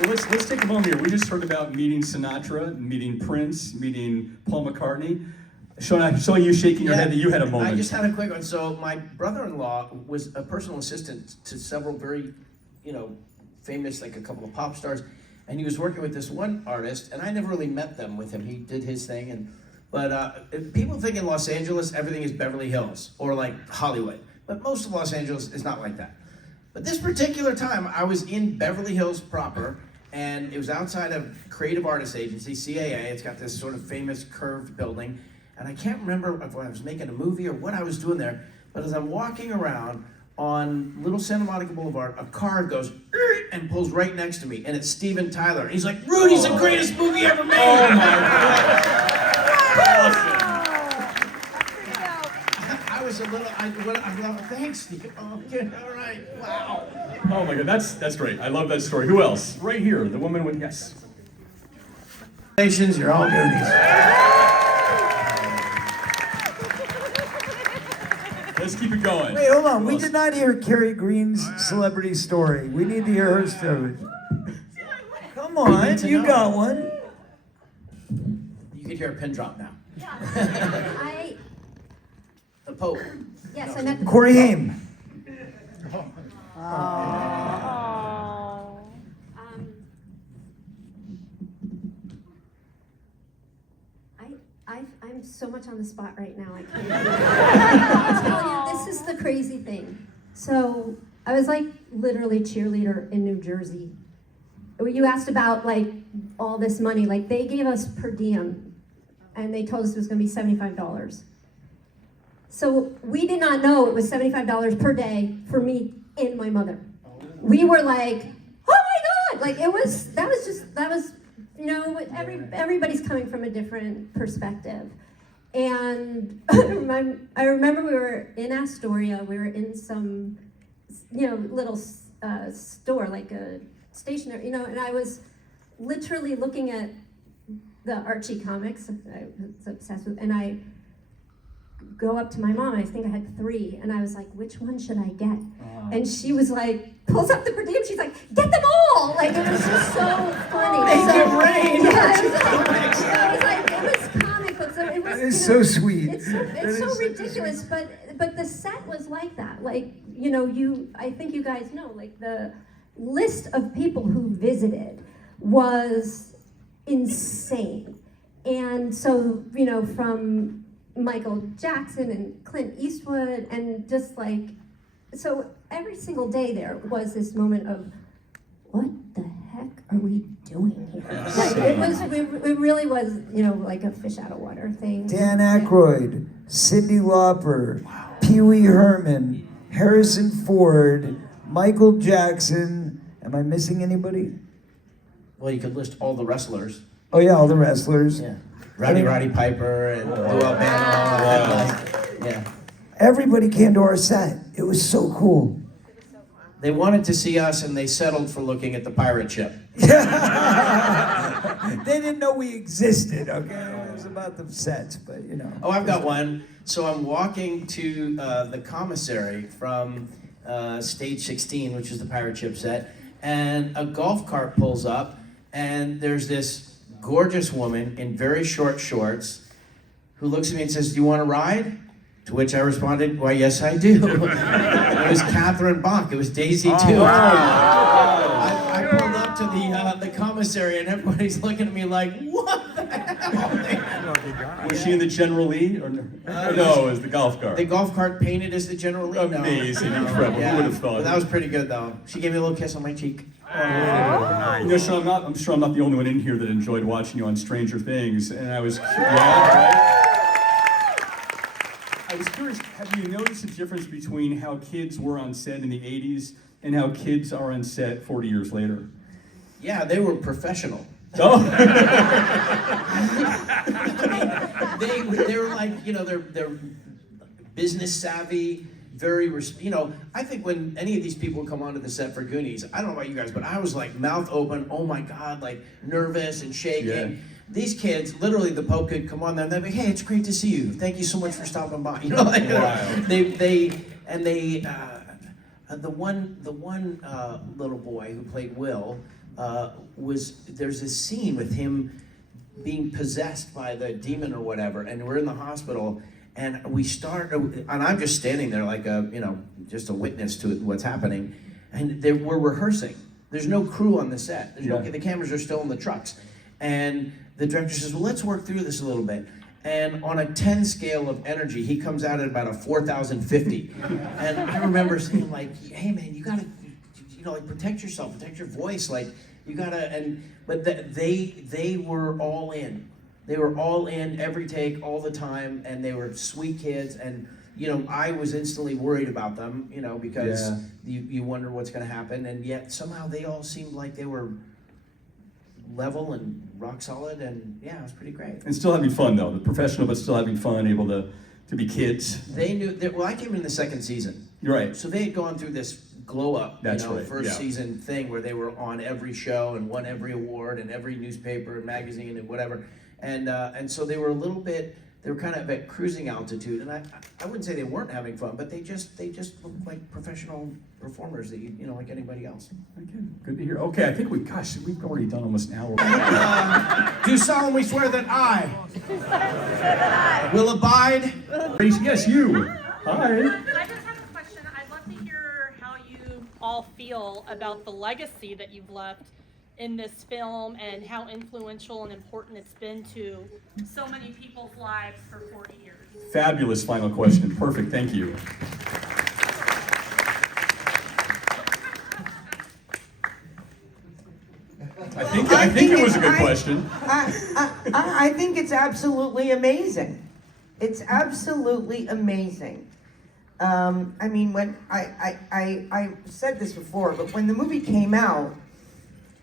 Well, let's take a moment here. We just heard about meeting Sinatra, meeting Prince, meeting Paul McCartney. Sean, I saw you shaking your head that you had a moment. I just had a quick one. So my brother-in-law was a personal assistant to several very, famous, like a couple of pop stars, and he was working with this one artist, and I never really met them with him. He did his thing, but people think in Los Angeles everything is Beverly Hills or like Hollywood, but most of Los Angeles is not like that. But this particular time, I was in Beverly Hills proper, and it was outside of Creative Artists Agency, CAA. It's got this sort of famous curved building. And I can't remember if I was making a movie or what I was doing there, but as I'm walking around on Little Santa Monica Boulevard, a car goes and pulls right next to me, and it's Steven Tyler. And he's like, Rudy's the greatest movie ever made! Oh my God! I was a little, I thought, thanks, Steve. Oh, okay, all right, wow. Oh my God, that's great. I love that story. Who else? Right here, the woman with, yes. Congratulations, you're all Goonies. Let's keep it going. Wait, hold on. We did not hear Carrie Green's celebrity story. We need to hear her story. Come on, you got one. You can hear a pin drop now. The Pope. Yes, I met the Corey Haim. I'm so much on the spot right now. I can't. I'll tell you, this is the crazy thing. So I was like literally cheerleader in New Jersey. You asked about like all this money. Like they gave us per diem, and they told us it was going to be $75. So we did not know it was $75 per day for me and my mother. We were like, oh my God! Like that was everybody's coming from a different perspective. And I remember we were in Astoria, we were in some, little store, like a stationery, and I was literally looking at the Archie comics I was obsessed with, and I go up to my mom, I think I had 3, and I was like, which one should I get? And she was like, pulls up the per diem, she's like, get them all! Like, it was just so funny. Make it rain! Yeah, it was comic books. It was, That is so sweet. It's so ridiculous, but the set was like that. Like, I think you guys know, like the list of people who visited was insane. And so, from Michael Jackson and Clint Eastwood, and just like, so every single day there was this moment of, what the heck are we doing here? Like, it really was, like a fish out of water thing. Dan Aykroyd, Cyndi Lauper, Pee Wee Herman, Harrison Ford, Michael Jackson. Am I missing anybody? Well, you could list all the wrestlers. Oh yeah, all the wrestlers. Yeah. Roddy Piper and Lou Albano. Yeah. Everybody came to our set. It was so cool. They wanted to see us, and they settled for looking at the pirate ship. They didn't know we existed, okay? It was about the sets, but Oh, I've got one. So I'm walking to the commissary from stage 16, which is the pirate ship set, and a golf cart pulls up, and there's this gorgeous woman in very short shorts who looks at me and says, do you want to ride? To which I responded, why, yes, I do. It was Catherine Bach. It was Daisy too. Oh, I pulled up to the commissary and everybody's looking at me like, what the hell? Was she in the General Lee? Or no, no, it was the golf cart. The golf cart painted as the General Lee. Amazing, No. incredible. Yeah. Who would have thought? But that was pretty good though. She gave me a little kiss on my cheek. You know, Sean, I'm sure I'm not the only one in here that enjoyed watching you on Stranger Things, and I was, right? I was curious, have you noticed the difference between how kids were on set in the 80s and how kids are on set 40 years later? Yeah, they were professional. Oh. I mean, they were like, you know, they're business savvy, very, you know, I think when any of these people come onto the set for Goonies, I don't know about you guys, but I was like mouth open, oh my God, like nervous and shaking. Yeah. These kids, literally the Pope could come on there and they'd be, hey, it's great to see you. Thank you so much for stopping by. You know, like, wow. The one little boy who played Will, there's this scene with him being possessed by the demon or whatever, and we're in the hospital, and and I'm just standing there like just a witness to what's happening, and we're rehearsing. There's no crew on the set. The cameras are still in the trucks, and the director says, well, let's work through this a little bit. And on a 10 scale of energy, he comes out at about a 4,050. And I remember saying like, hey man, you gotta, like protect yourself, protect your voice, like you gotta, but they were all in. They were all in every take, all the time, and they were sweet kids. And I was instantly worried about them, because you wonder what's gonna happen. And yet somehow they all seemed like they were level and rock solid, and yeah, it was pretty great. And still having fun though, the professional but still having fun, able to be kids. They knew that. Well, I came in the second season. You're right. So they had gone through this glow up, That's right. first season thing where they were on every show and won every award and every newspaper and magazine and whatever, and so they were a little bit. They were kind of at cruising altitude, and I wouldn't say they weren't having fun, but they just looked like professional performers that like anybody else. Okay, good to hear. Okay, I think we've already done almost an hour. Do solemnly swear that I will abide. Yes, you. Hi. I just have a question. I'd love to hear how you all feel about the legacy that you've left in this film and how influential and important it's been to so many people's lives for 40 years. Fabulous final question. Perfect. Thank you. I think it was a good question. I think it's absolutely amazing. It's absolutely amazing. I mean, when I said this before, but when the movie came out,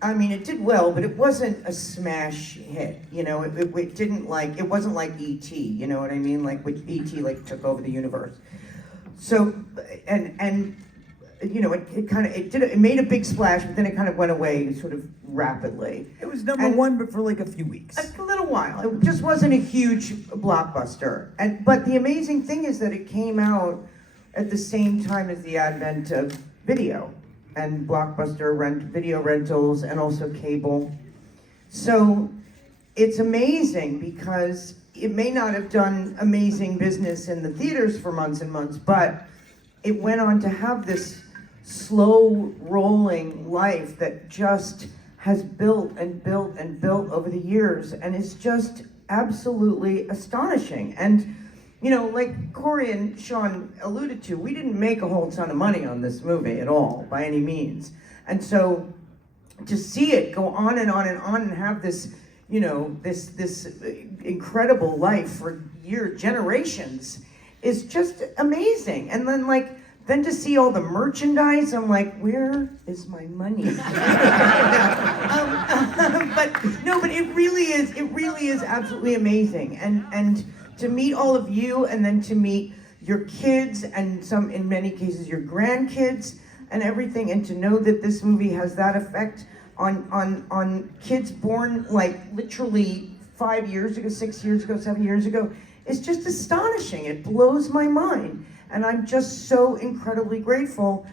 I mean, it did well, but it wasn't a smash hit. It didn't it wasn't like E.T., you know what I mean? Like, which E.T. took over the universe. So, and it made a big splash, but then it kind of went away sort of rapidly. It was number one, but for like a few weeks. A little while. It just wasn't a huge blockbuster. But the amazing thing is that it came out at the same time as the advent of video and blockbuster video rentals and also cable. So it's amazing because it may not have done amazing business in the theaters for months and months, but it went on to have this slow rolling life that just has built and built and built over the years, and it's just absolutely astonishing. And like Corey and Sean alluded to, we didn't make a whole ton of money on this movie at all, by any means. And so to see it go on and on and on and have this, this incredible life for generations is just amazing. And then to see all the merchandise, I'm like, where is my money? But it really is absolutely amazing. And to meet all of you, and then to meet your kids, and in many cases, your grandkids, and everything, and to know that this movie has that effect on kids born literally 5 years ago, 6 years ago, 7 years ago, it's just astonishing. It blows my mind. And I'm just so incredibly grateful.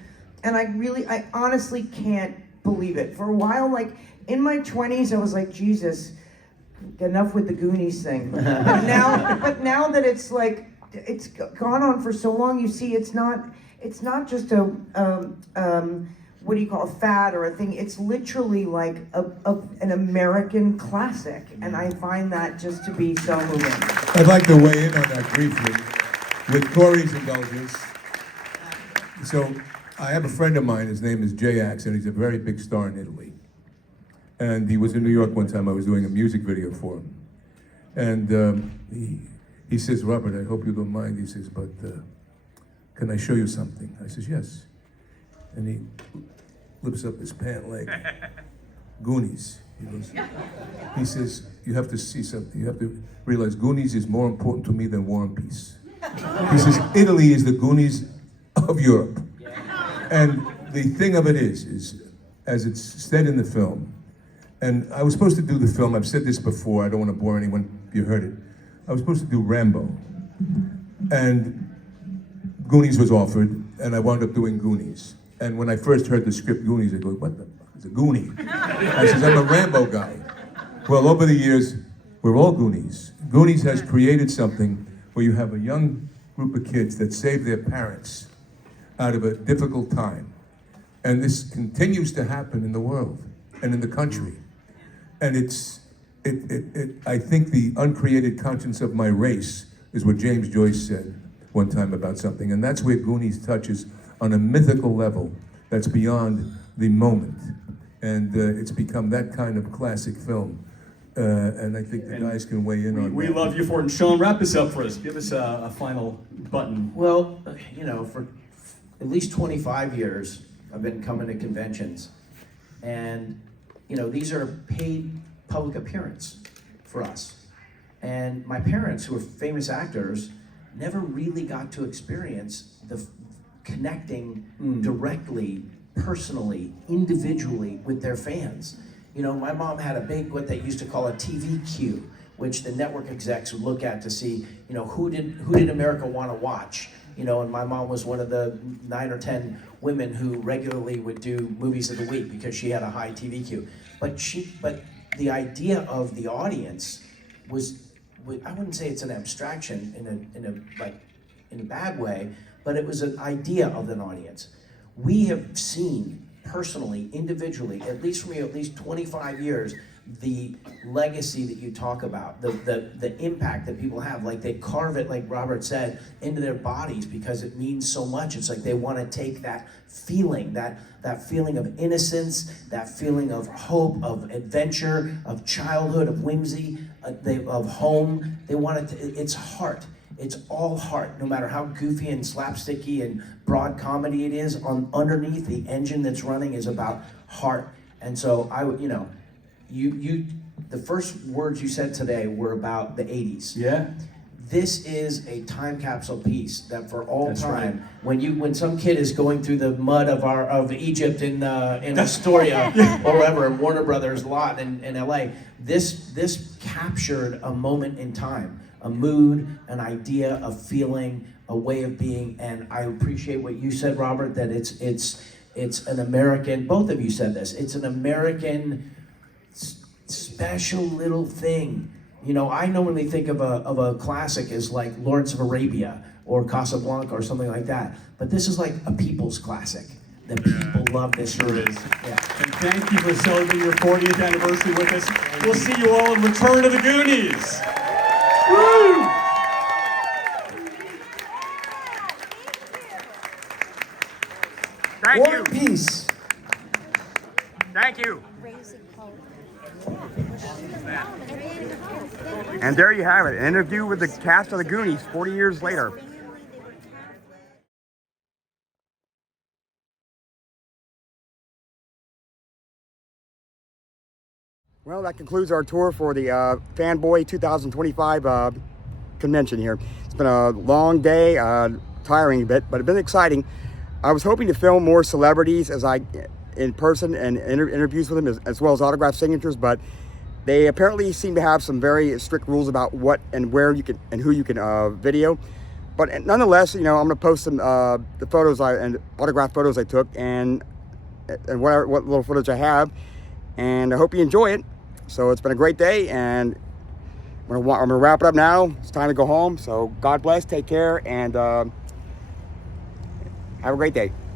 And I honestly can't believe it. For a while, in my 20s, I was like, Jesus, enough with the Goonies thing. But now that it's gone on for so long, you see, it's not it's not just a what do you call a fad or a thing. It's literally like an American classic, and I find that just to be so moving. I'd like to weigh in on that briefly, with Corey's indulgence. So, I have a friend of mine, his name is Jay Axe, and he's a very big star in Italy. And he was in New York one time, I was doing a music video for him. And he says, Robert, I hope you don't mind, he says, but can I show you something? I says, yes. And he lifts up his pant leg. Goonies. He goes, he says, you have to see something. You have to realize Goonies is more important to me than War and Peace. He says, Italy is the Goonies of Europe. And the thing of it is as it's said in the film, and I was supposed to do the film, I've said this before, I don't want to bore anyone if you heard it. I was supposed to do Rambo. And Goonies was offered, and I wound up doing Goonies. And when I first heard the script Goonies, I go, what the fuck is a Goonie? I says, I'm a Rambo guy. Well, over the years, we're all Goonies. Goonies has created something where you have a young group of kids that save their parents out of a difficult time. And this continues to happen in the world and in the country. And I think the uncreated conscience of my race is what James Joyce said one time about something. And that's where Goonies touches on a mythical level that's beyond the moment. And it's become that kind of classic film. And I think the guys can weigh in on We that. love you for it. And Sean, wrap this up for us. Give us a final button. Well, for at least 25 years, I've been coming to conventions. And, these are paid public appearance for us. And my parents, who are famous actors, never really got to experience the connecting directly, personally, individually with their fans. My mom had a big, what they used to call a TV queue, which the network execs would look at to see, who did America want to watch? And my mom was one of the 9 or 10 women who regularly would do movies of the week because she had a high TV queue. But the idea of the audience was, I wouldn't say it's an abstraction in a bad way, but it was an idea of an audience. We have seen personally, individually, at least for me, at least 25 years, the legacy that you talk about, the impact that people have, like they carve it, like Robert said, into their bodies because it means so much. It's like they want to take that feeling, that feeling of innocence, that feeling of hope, of adventure, of childhood, of whimsy, of home. They want it it's heart. It's all heart, no matter how goofy and slapsticky and broad comedy it is. Underneath, the engine that's running is about heart. And so the first words you said today were about the 80s. Yeah. This is a time capsule piece that for all That's time, right. when some kid is going through the mud of Egypt in Astoria or wherever, in Warner Brothers lot in LA, this captured a moment in time, a mood, an idea, a feeling, a way of being. And I appreciate what you said, Robert, that it's an American, both of you said this, it's an American special little thing. I normally think of a classic as like Lawrence of Arabia or Casablanca or something like that. But this is like a people's classic. The people love this. Sure is. Yeah. And thank you for celebrating your 40th anniversary with us. We'll see you all in Return to the Goonies. Woo! Thank War you. and Peace. Thank you. And there you have it, an interview with the cast of the Goonies 40 years later. Well, that concludes our tour for the Fanboy 2025 convention here. It's been a long day, tiring a bit, but it's been exciting. I was hoping to film more celebrities in person and interviews with them, as well as autograph signatures, but they apparently seem to have some very strict rules about what and where you can and who you can video. But nonetheless, I'm going to post some the photos and autograph photos I took and what little footage I have, and I hope you enjoy it. So it's been a great day, and I'm going to wrap it up now. It's time to go home. So God bless, take care, and have Have a great day.